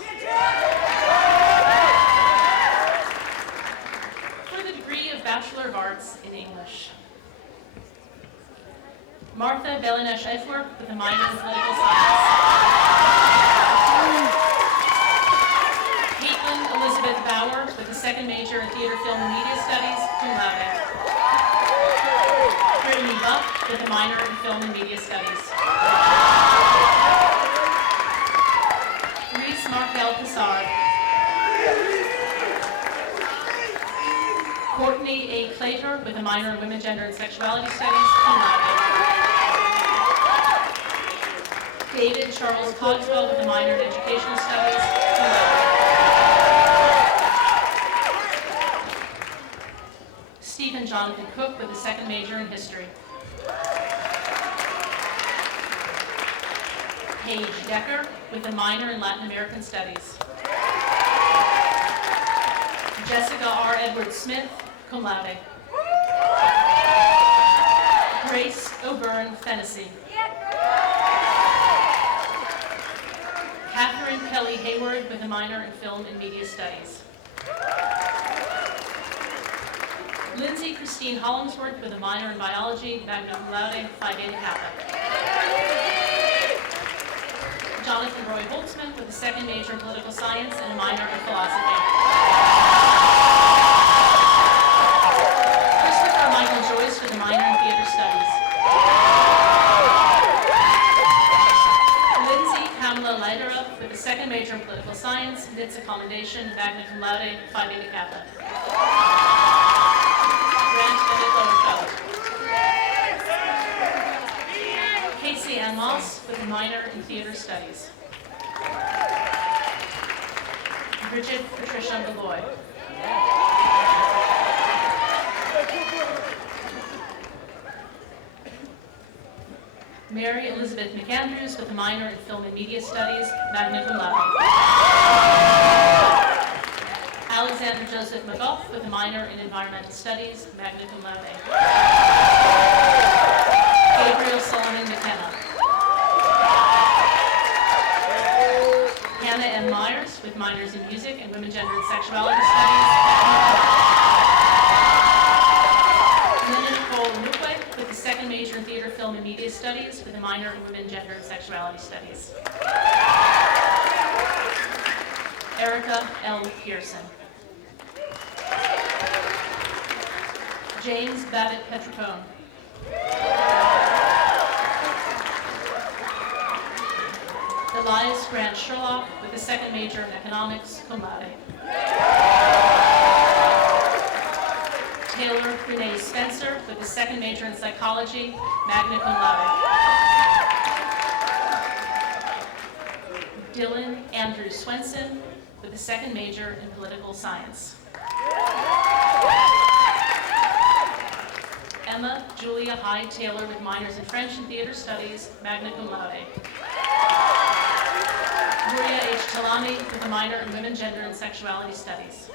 For the degree of Bachelor of Arts in English. Martha Belenesh Eifler with a minor in political science. Caitlin Elizabeth Bauer with a second major in theater, film, and media studies, cum laude. Brittany Buck with a minor in film and media studies. Reese Markel Passard. Courtney A. Claytor with a minor in women, gender, and sexuality studies, cum laude. David Charles Cogswell with a minor in educational studies, cum laude. Stephen Jonathan Cook with a second major in history. Paige Decker with a minor in Latin American studies. Jessica R. Edwards Smith, cum laude. Grace O'Byrne Fennessy. Catherine Kelly Hayward with a minor in film and media studies. Lindsay Christine Hollingsworth with a minor in biology, magna cum laude, Phi Beta Kappa. Jonathan Roy Holtzman with a second major in political science and a minor in philosophy. Christopher Michael Joyce with a minor in theater studies. Lindsay Pamela Leiterup with a second major in political science, NITS accommodation, magna cum laude, Phi Beta Kappa. Grant Bennett Lowenfeld. Casey Ann Moss with a minor in theater studies. Bridget Patricia Malloy. Mary Elizabeth McAndrews with a minor in film and media studies, magna cum laude. Alexander Joseph McGough with a minor in environmental studies, magna cum laude. Gabriel Solomon McKenna. Hannah M. Myers with minors in music and women, gender, and sexuality studies. Linda Nicole Mukwe with a second major in theater, film, and media studies with a minor in women, gender, and sexuality studies. Erica L. Pearson. James Babbitt Petricone. Elias Grant Sherlock with a second major in economics, cum laude. Taylor Renee Spencer with a second major in psychology, magna cum laude. Dylan Andrew Swenson with a second major in political science. Emma Julia Hyde Taylor with minors in French and theater studies, magna cum laude. Maria H. Talami with a minor in women, gender, and sexuality studies.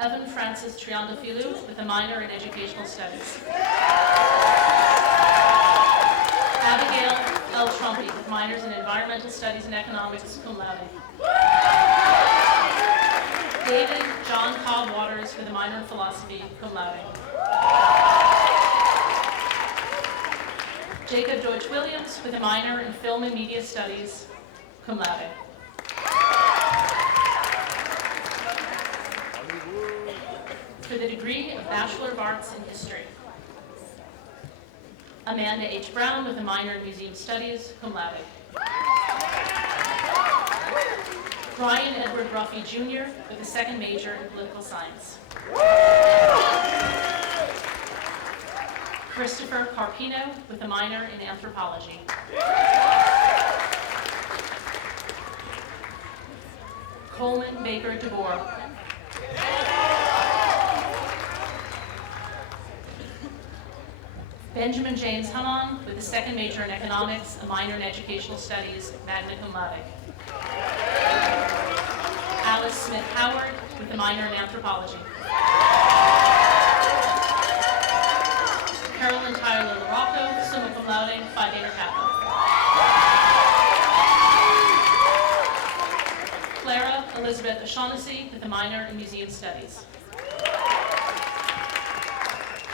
Evan Francis Triandafilou with a minor in educational studies. minors in environmental studies and economics, cum laude. David John Cobb Waters with a minor in philosophy, cum laude. Jacob Deutsch Williams with a minor in film and media studies, cum laude. For the degree of Bachelor of Arts in History, Amanda H. Brown with a minor in Museum Studies, cum laude. Brian Edward Ruffy Jr. with a second major in Political Science. Christopher Carpino with a minor in Anthropology. Coleman Baker DeBoer. Benjamin James Hammond with a second major in Economics, a minor in Educational Studies, magna cum laude. Alice Smith Howard with a minor in Anthropology. Carolyn Tyler LaRocco, summa cum laude, Phi Beta Kappa. Clara Elizabeth O'Shaughnessy with a minor in Museum Studies.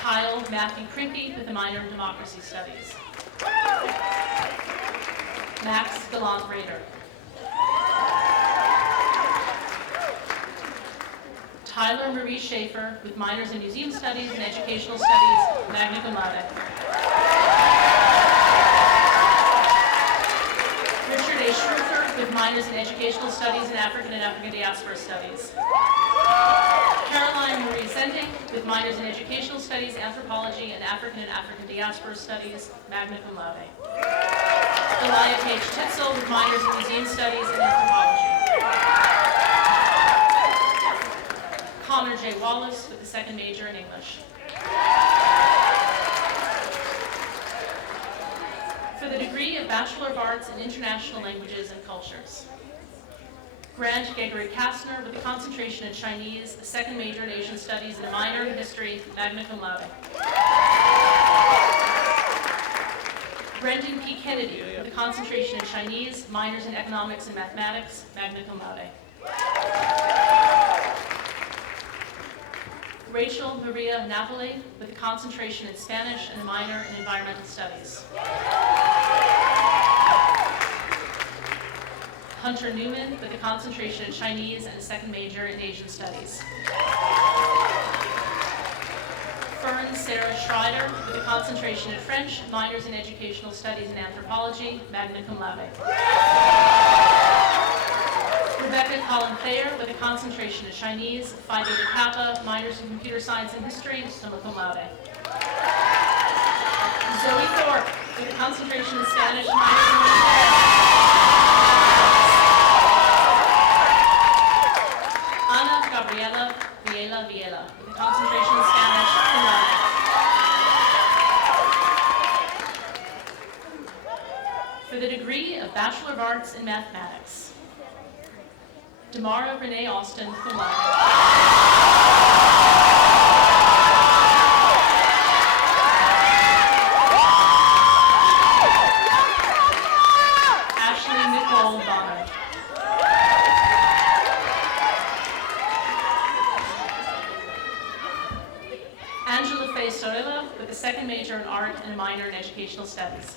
Kyle Matthew Krimke with a minor in Democracy Studies. Max Gallant Rader. Tyler Marie Schaefer with minors in Museum Studies and Educational Studies, magna cum laude. Richard A. Schroeder with minors in Educational Studies and African Diaspora Studies. Caroline Marie Sending with minors in Educational Studies, Anthropology, and African Diaspora Studies, magna cum laude. Goliath H. Titzel with minors in Museum Studies and Anthropology. Connor J. Wallace with the second major in English. For the degree of Bachelor of Arts in International Languages and Cultures, Grant Gregory Kastner with a concentration in Chinese, a second major in Asian Studies, and a minor in History, magna cum laude. Brendan P. Kennedy with a concentration in Chinese, minors in Economics and Mathematics, magna cum laude. Rachel Maria Napoli with a concentration in Spanish and a minor in Environmental Studies. Hunter Newman with a concentration in Chinese and a second major in Asian Studies. Fern Sarah Schreider with a concentration in French, minors in Educational Studies and Anthropology, magna cum laude. Rebecca Colin Thayer with a concentration in Chinese, Phi Beta Kappa, minors in Computer Science and History, summa cum laude. Zoe Thorpe with a concentration in Spanish, minors in Ana Gabriela Viela with a concentration in Spanish, cum laude. For the degree of Bachelor of Arts in Mathematics, Damara Renee Austin, cum laude. Ashley Nicole Bonner. Angela Faye Sorella with a second major in art and a minor in educational studies.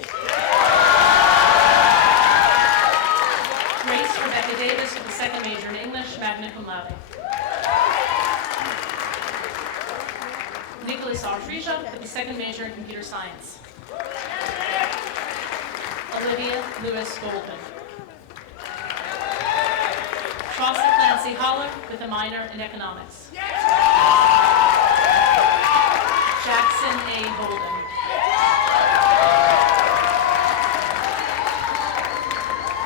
Grace Rebecca Davis with a second major in English, magna cum laude. Nicholas R. Frisia with a second major in computer science. Olivia Lewis Goldman. Chaucer Clancy Holler with a minor in economics. Jackson A. Bolden.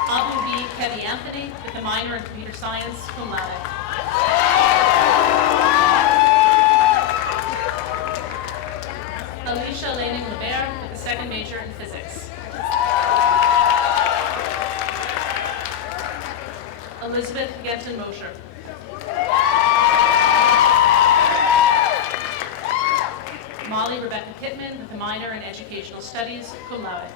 Abu B. Kevy Anthony with a minor in computer science, cum laude. Alicia Laning Lebert with a second major in physics. Elizabeth Genton Mosher. Molly Rebecca Pittman with a minor in educational studies, cum laude.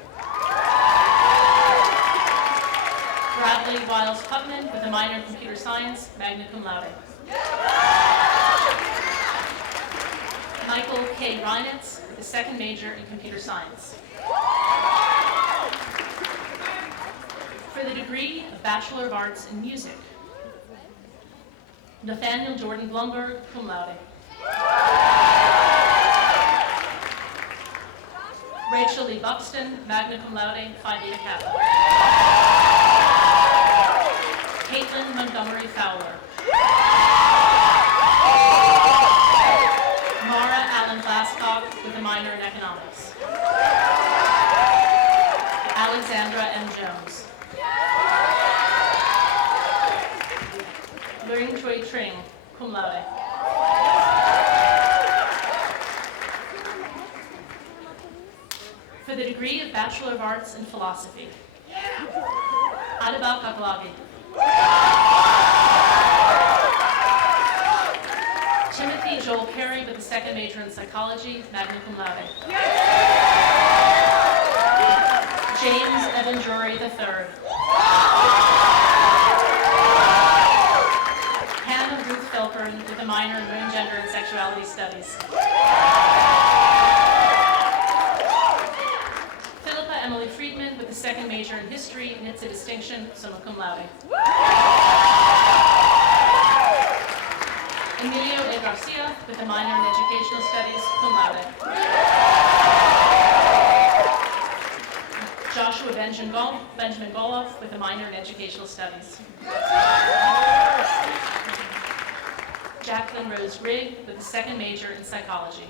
Bradley Wiles Putman with a minor in computer science, magna cum laude. Michael K. Reinitz with a second major in computer science. For the degree of Bachelor of Arts in Music, Nathaniel Jordan Blumberg, cum laude. Rachel Lee Buxton, magna cum laude, Phi Beta Kappa. Caitlin Montgomery Fowler. Mara Allen Glasscock with a minor in economics. Alexandra M. Jones. Luring Choi Tring, cum laude. For the degree of Bachelor of Arts in Philosophy, Adabal Kakalagi. Timothy Joel Carey with a second major in psychology, magna cum laude. James Evan Drury III. Hannah Ruth Felkern with a minor in women, gender, and sexuality studies. Philippa Emily Friedman with a second major in history, and it's a distinction, summa cum laude. Emilio A. Garcia with a minor in educational studies, cum laude. Joshua Benjamin Goloff with a minor in educational studies. Jacqueline Rose Rigg with a second major in psychology.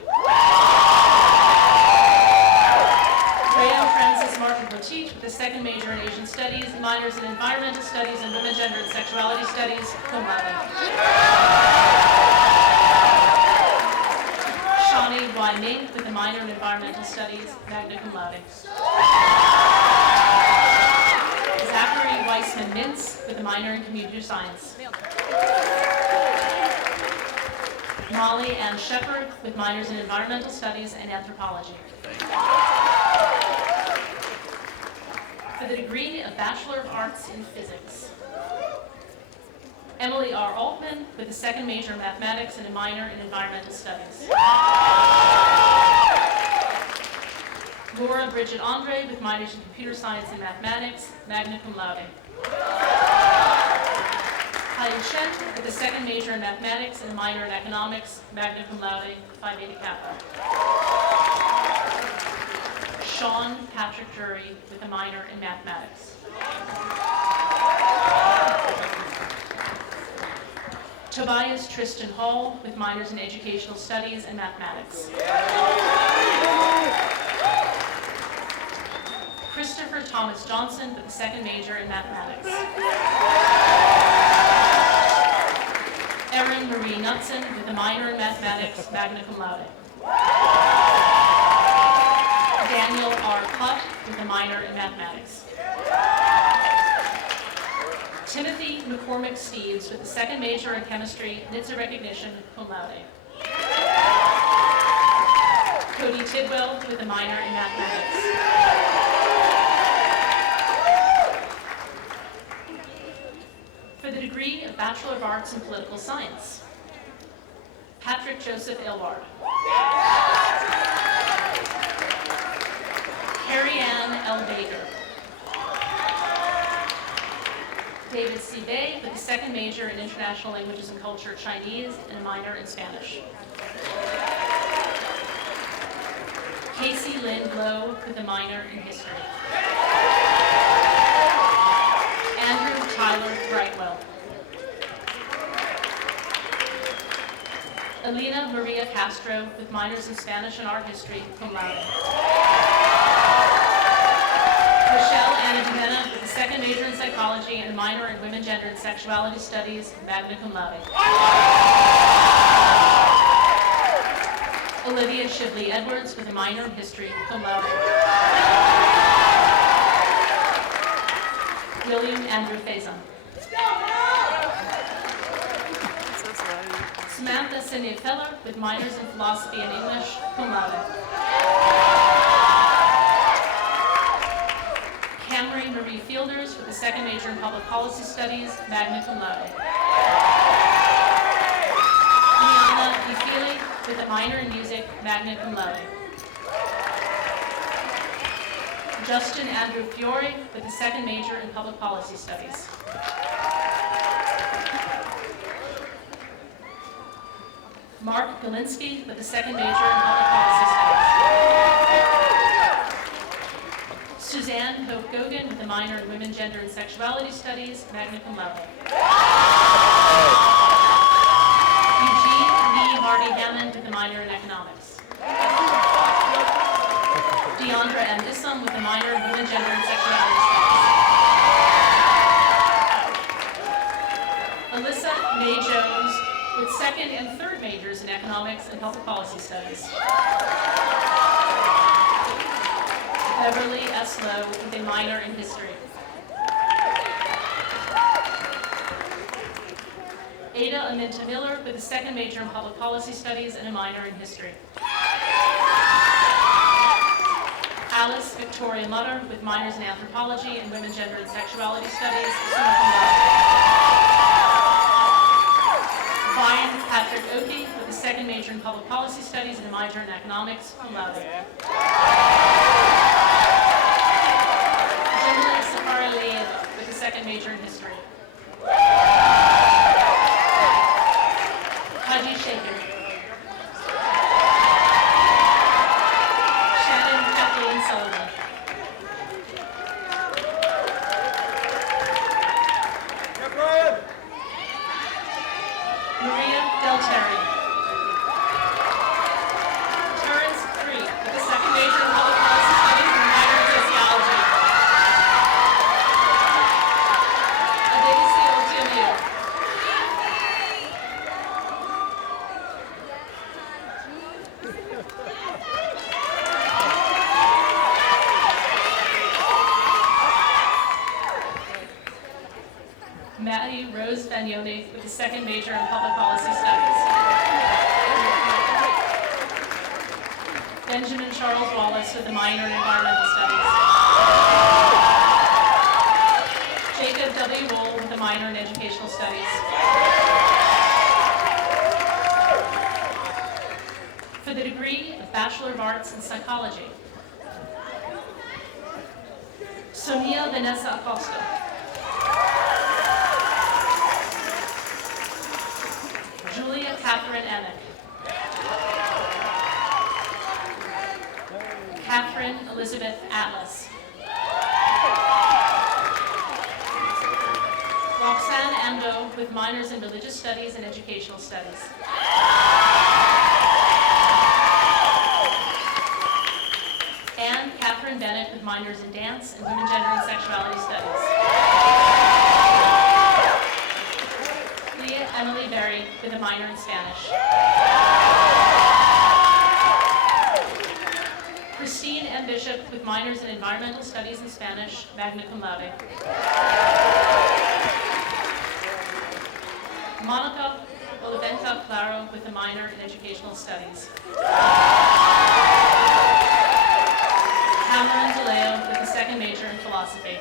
Graham Francis Martin Petit with a second major in Asian studies, minors in environmental studies and women, gender, and sexuality studies, cum laude. Shawnee Y. Mink with a minor in environmental studies, magna cum laude. Zachary Weissman Mintz with a minor in computer science. Molly Ann Shepard with minors in environmental studies and anthropology. For the degree of Bachelor of Arts in Physics, Emily R. Altman with a second major in mathematics and a minor in environmental studies. Laura Bridget Andre with minors in computer science and mathematics, magna cum laude. Hai Chen with a second major in mathematics and a minor in economics, magna cum laude, Phi Beta Kappa. Sean Patrick Drury with a minor in mathematics. Tobias Tristan Hall with minors in educational studies and mathematics. Christopher Thomas Johnson with a second major in mathematics. Erin Marie Knudsen with a minor in mathematics, magna cum laude. Daniel R. Putt with a minor in mathematics. Timothy McCormick Steves with a second major in chemistry, NHTSA recognition, cum laude. Cody Tidwell with a minor in mathematics. For the degree of Bachelor of Arts in Political Science, Patrick Joseph Aylward. Carrie Ann L. Baker. David C. Bay with a second major in International Languages and Culture, Chinese, and a minor in Spanish. Casey Lynn Lowe with a minor in History. Andrew Tyler Brightwell. Elena Maria Castro with minors in Spanish and Art History, cum laude. Michelle Anna Jimena with a second major in Psychology and a minor in Women, Gender, and Sexuality Studies, magna cum laude. Olivia Shibley Edwards with a minor in History, cum laude. William Andrew Faison. Samantha Cindy Feller with minors in Philosophy and English, cum laude. Camry Catherine Marie Fielders with the second major in Public Policy Studies, magna cum laude. Liana Ifili with a minor in Music, magna cum laude. Justin Andrew Fiore with the second major in Public Policy Studies. Mark Galinsky with the second major in Public Policy Studies. Suzanne Hope Gogan with a minor in Women, Gender, and Sexuality Studies, magna cum laude. Eugene Lee Marty Hammond with a minor in Economics. Deandra M. Issam with a minor in Women, Gender, and Sexuality Studies. Alyssa May Jones with second and third majors in Economics and Public Policy Studies. Beverly S. Lowe with a minor in History. Ada Aminta Miller with a second major in Public Policy Studies and a minor in History. Alice Victoria Mutter with minors in Anthropology and Women, Gender, and Sexuality Studies, summa cum laude. Brian Patrick Oakey with a second major in Public Policy Studies and a minor in Economics, cum laude. Jimmy Safari Lieva with a second major in History. Haji Shaker. Shannon Kathleen Sullivan. Maria Del Terry. Terrence Cree with a second major in Public Policy Studies and a minor in Sociology. Adebisi Otiomio. Maddie Rose Vagnoni with a second major in Public Policy Studies. Benjamin Charles Wallace with a minor in Environmental Studies. Jacob W. Wool with a minor in Educational Studies. For the degree of Bachelor of Arts in Psychology, Sonia Vanessa Acosta. Julia Catherine Emick. Catherine Elizabeth Atlas. Roxanne Ando with minors in Religious Studies and Educational Studies. Anne Catherine Bennett with minors in Dance and Women, Gender, and Sexuality Studies. Leah Emily Berry with a minor in Spanish. Christine M. Bishop with minors in Environmental Studies and Spanish, magna cum laude. Monica Oliventa Claro with a minor in Educational Studies. Cameron DeLeo with a second major in Philosophy.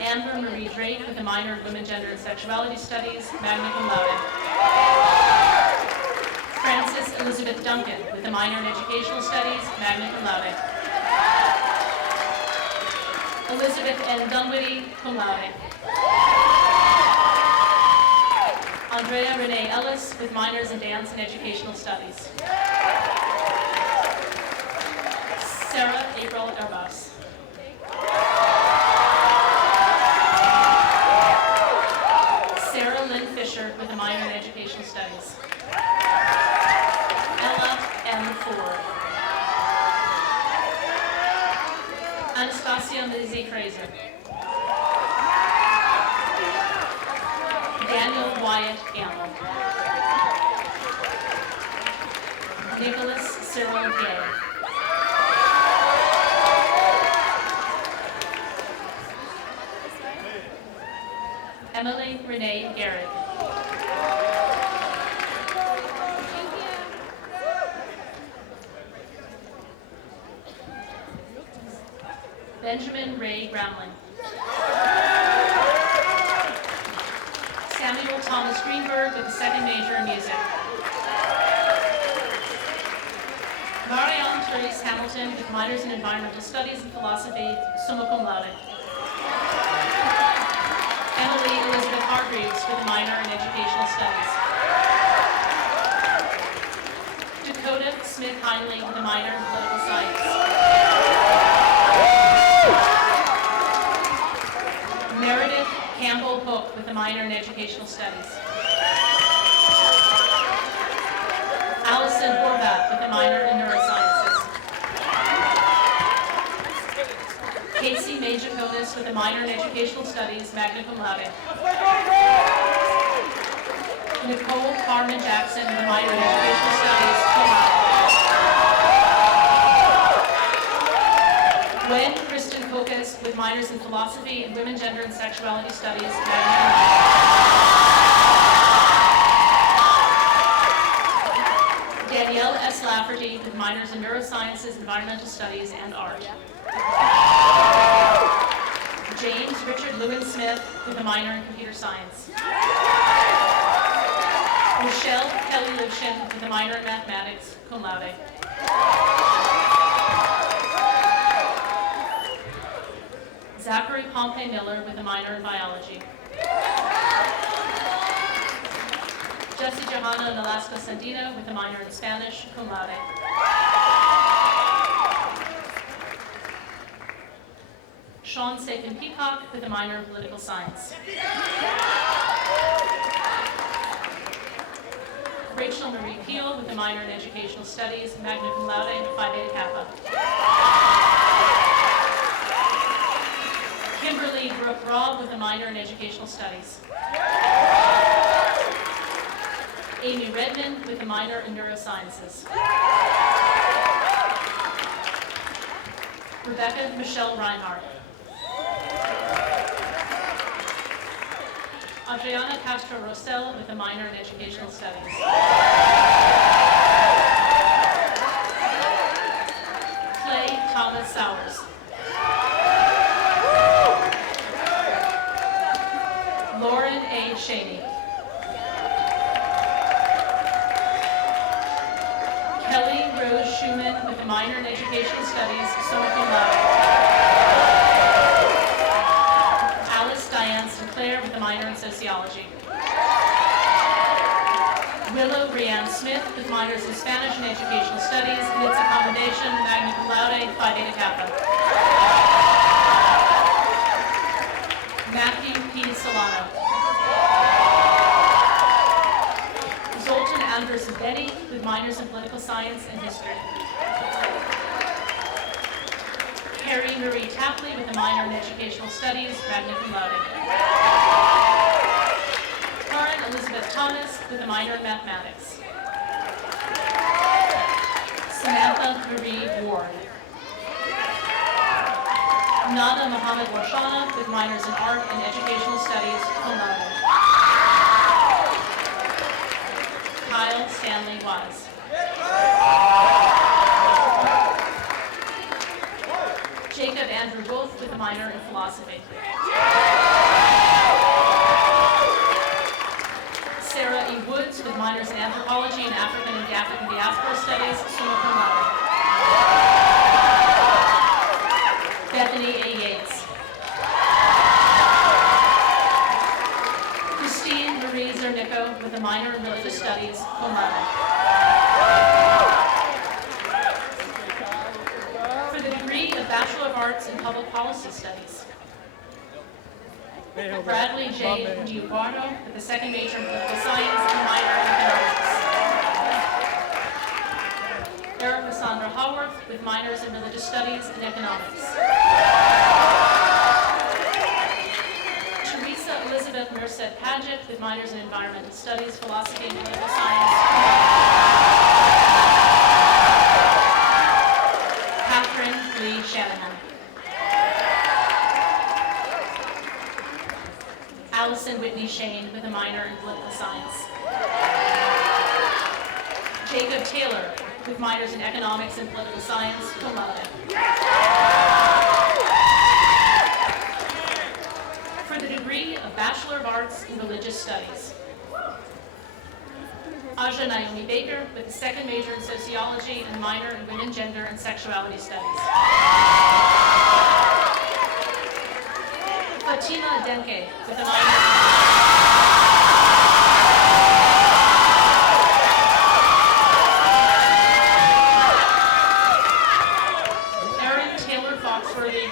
Amber Marie Drake with a minor in Women, Gender, and Sexuality Studies, magna cum laude. Frances Elizabeth Duncan with a minor in Educational Studies, magna cum laude. Elizabeth N. Dunwoody, cum laude. Andrea Renee Ellis with minors in Dance and Educational Studies. Sarah April Erbas. Sarah Lynn Fisher with a minor in Educational Studies. Ella M. Ford. Anastasia Lizzie Fraser. Daniel Wyatt Gamble. Nicholas Cyril Gay. Emily Renee Garrett. Benjamin Ray Gramling. Samuel Thomas Greenberg with a second major in music. Marianne Therese Hamilton with minors in environmental studies and philosophy, summa cum laude. Emily Elizabeth Hargreaves with a minor in educational studies. Dakota Smith Heinley with a minor in political science. Meredith Campbell Hook with a minor in educational studies. Allison Horvath with a minor in neurosciences. Casey Majakonis with a minor in educational studies, magna cum laude. Nicole Carmen Jackson with a minor in educational studies, cum laude. Gwen Kristen Kokas with minors in philosophy and women, gender, and sexuality studies, magna cum laude. Danielle S. Lafferty with minors in neurosciences, environmental studies, and art. James Richard Lewin Smith with a minor in computer science. Michelle Kelly Livshin with a minor in mathematics, cum laude. Zachary Pompey Miller with a minor in biology. Jesse Johanna Nolasco Sandino with a minor in Spanish, cum laude. Sean Sapin Peacock with a minor in political science. Rachel Marie Peel with a minor in educational studies, magna cum laude, Phi Beta Kappa. Kimberly Brooke Robb with a minor in educational studies. Amy Redmond with a minor in neurosciences. Rebecca Michelle Reinhardt. Adriana Castro Rosell with a minor in educational studies. Clay Thomas Sowers. Lauren A. Shaney. Kelly Rose Schumann with a minor in educational studies, summa cum laude. Alice Diane Sinclair with a minor in sociology. Willow Brianne Smith with minors in Spanish and educational studies and its accommodation, magna cum laude, Phi Beta Kappa. Matthew P. Solano. Zoltan Anderson Betty with minors in political science and history. Carrie Marie Tapley with a minor in educational studies, magna cum laude. Karen Elizabeth Thomas with a minor in mathematics. Samantha Marie Ward. Nana Muhammad Warshana with minors in art and educational studies, cum laude. Kyle Stanley Wise. Jacob Andrew Wolf with a minor in philosophy. Sarah E. Woods with minors in anthropology and African and African diaspora studies, summa cum laude. Bethany A. Yates. Christine Marie Zernicko with a minor in religious studies, cum laude. For the degree of Bachelor of Arts in Public Policy Studies, Bradley J. Giubardo with a second major in political science and minor in economics. Erica Sandra Haworth with minors in religious studies and economics. Teresa Elizabeth Merced Padgett with minors in environmental studies, philosophy, and political science. Catherine Lee Shanahan. Allison Whitney Shane with a minor in political science. Jacob Taylor with minors in economics and political science, cum laude. Religious Studies. Aja Naomi Baker with the second major in Sociology and minor in Women, Gender, and Sexuality Studies. Fatima Denke with a minor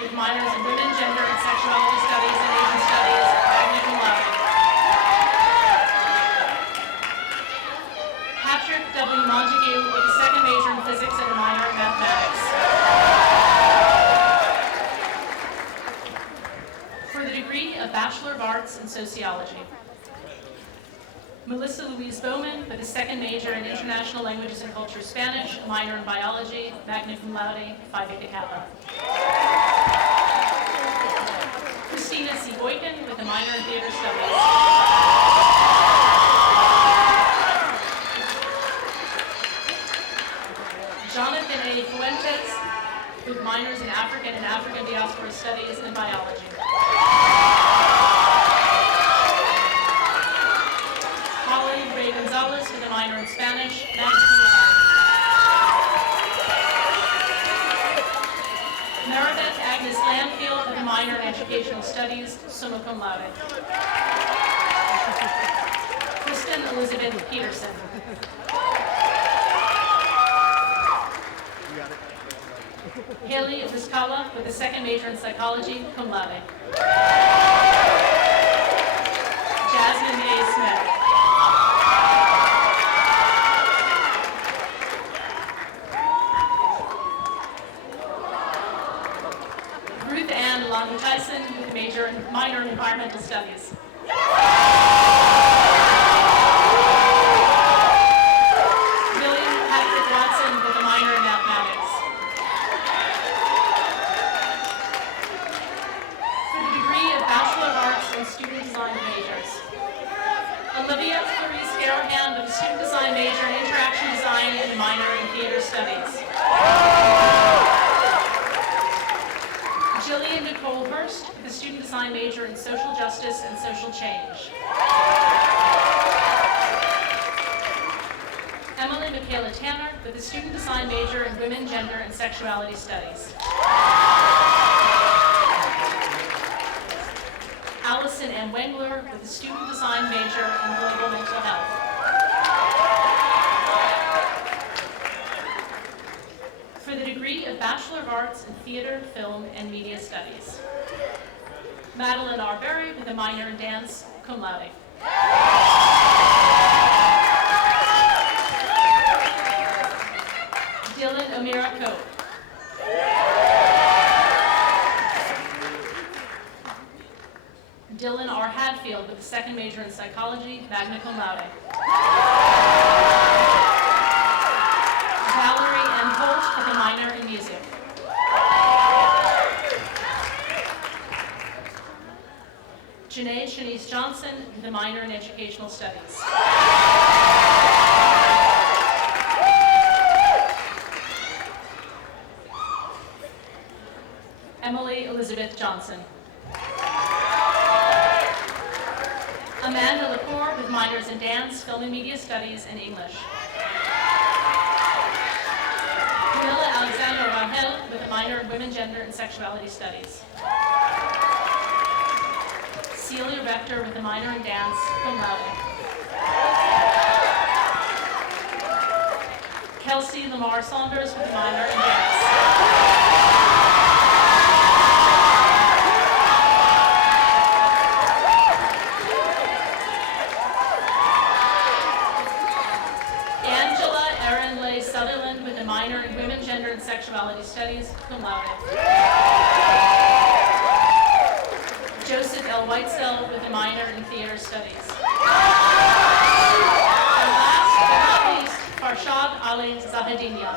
with minors in Women, Gender, and Sexuality Studies and Asian Studies, magna cum laude. Patrick W. Montague with a second major in Physics and a minor in Mathematics. For the degree of Bachelor of Arts in Sociology. Melissa Louise Bowman with a second major in International Languages and Culture Spanish, a minor in Biology, magna cum laude, Phi Beta Kappa. Christina C. Boykin with a minor in Theater Studies. Jonathan A. Fuentes with minors in African and African Diaspora Studies and Biology. Holly Ray Gonzalez with a minor in Spanish, magna cum laude. Meredith Agnes Landfield with a minor in Educational Studies, summa cum laude. Kristen Elizabeth Peterson. Haley Vizcala with a second major in Psychology, cum laude. Jasmine A. Smith. Ruth Ann Lonnie Tyson with a minor in Environmental Studies. William Patrick Watson with a minor in Mathematics. For the degree of Bachelor of Arts in Student Design majors. Olivia Clarice Garrahan with a Student Design major in Interaction Design and a minor in Theater Studies. Jillian Nicole Hurst with a Student Design major in Social Justice and Social Change. Emily Michaela Tanner with a Student Design major in Women, Gender, and Sexuality Studies. Allison M. Wengler with a Student Design major in Global Mental Health. For the degree of Bachelor of Arts in Theater, Film, and Media Studies. Madeline R. Berry with a minor in Dance, cum laude. Dylan O'Meara Cope. Dylan R. Hadfield with a second major in Psychology, magna cum laude. Valerie M. Holt with a minor in Music. Janae Shanice Johnson with a minor in Educational Studies. Emily Elizabeth Johnson. Amanda Lepore with minors in Dance, Film and Media Studies, and English. Camilla Alexander Rangel with a minor in Women, Gender, and Sexuality Studies. Celia Rector with a minor in Dance, cum laude. Kelsey Lamar Saunders with a minor in Dance. Sutherland with a minor in Women, Gender, and Sexuality Studies, cum laude. Joseph L. Whitesell with a minor in Theater Studies. And last but not least, Farshad Ali Zahedinia.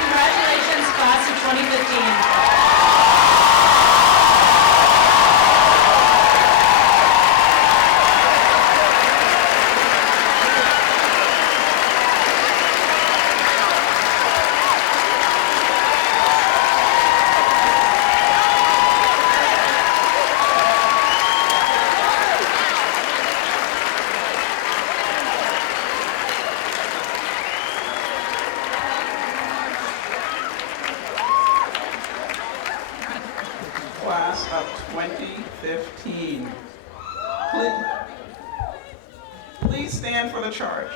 Congratulations, class of 2015. of 2015. Please stand for the charge.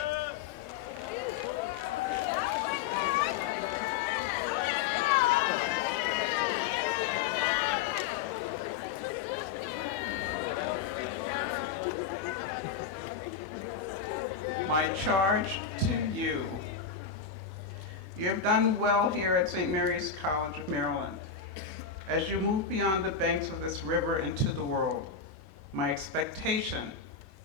My charge to you. You have done well here at St. Mary's College of Maryland. As you move beyond the banks of this river into the world, my expectation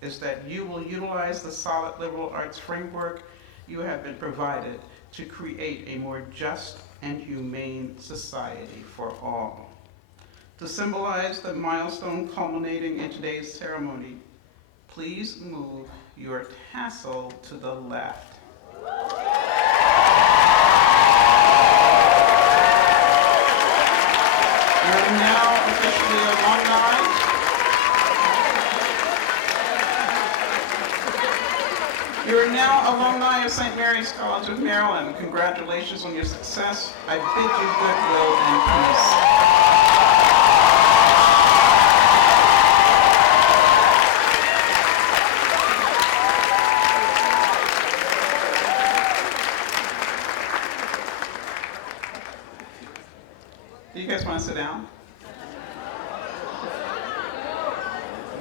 is that you will utilize the solid liberal arts framework you have been provided to create a more just and humane society for all. To symbolize the milestone culminating in today's ceremony, please move your tassel to the left. You're now officially alumni. You're now alumni of St. Mary's College of Maryland. Congratulations on your success. I bid you goodwill and peace. Do you guys want to sit down?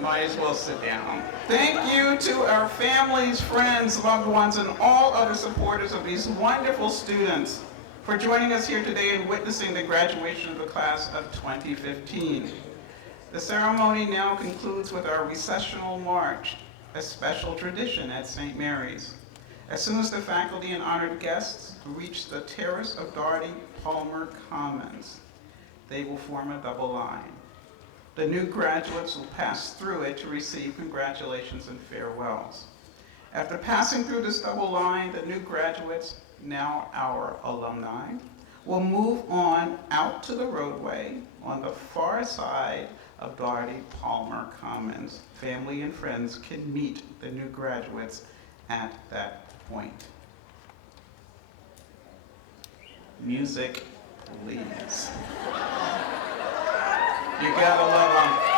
Might as well sit down. Thank you to our families, friends, loved ones, and all other supporters of these wonderful students for joining us here today and witnessing the graduation of the class of 2015. The ceremony now concludes with our recessional march, a special tradition at St. Mary's. As soon as the faculty and honored guests reach the terrace of Doherty Palmer Commons, they will form a double line. The new graduates will pass through it to receive congratulations and farewells. After passing through this double line, the new graduates, now our alumni, will move on out to the roadway on the far side of Doherty Palmer Commons. Family and friends can meet the new graduates at that point. Music, please. You gotta love them.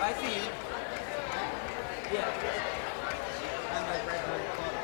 I see you. Yeah. I'm like right behind the club.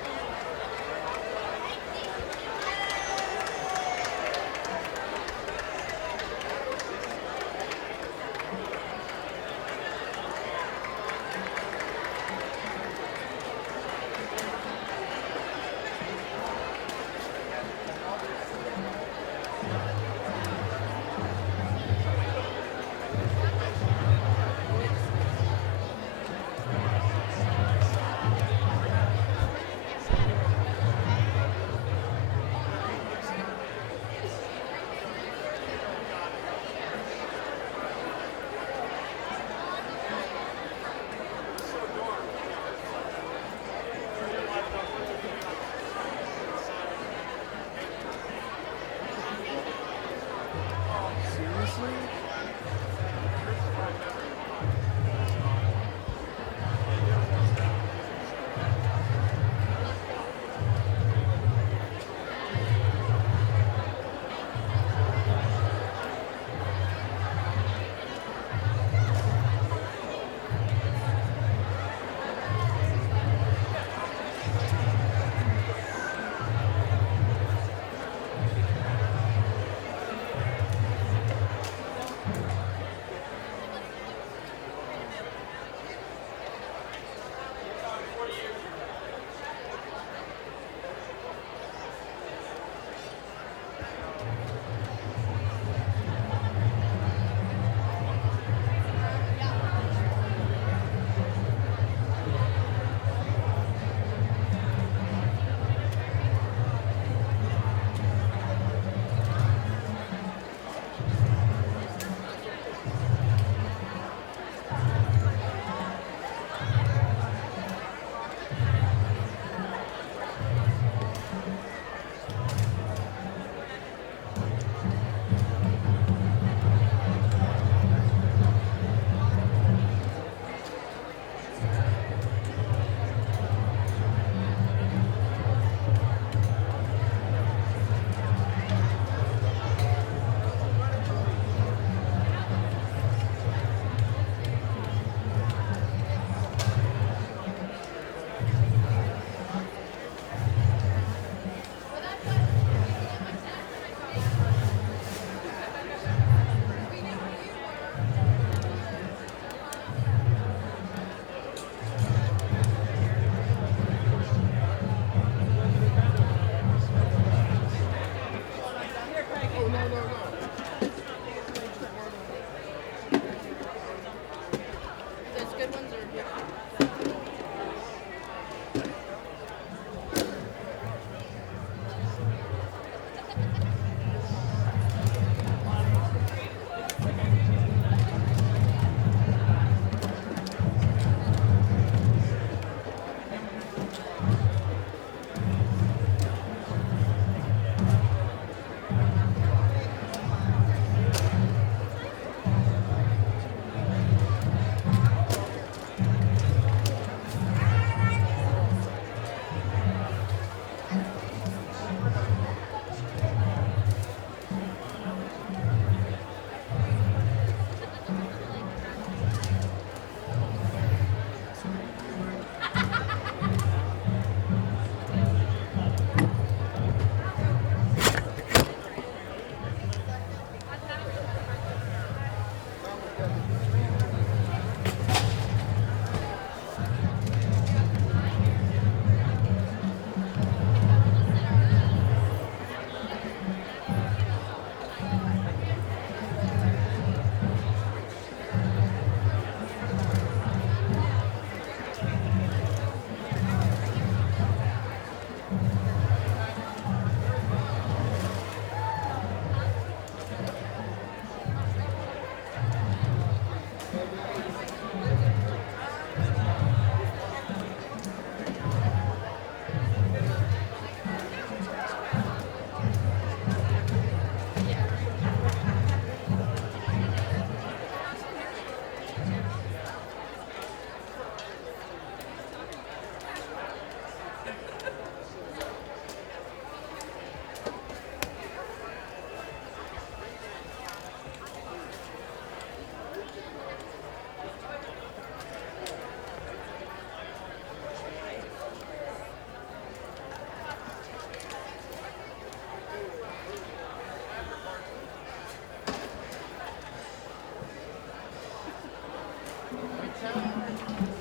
Town?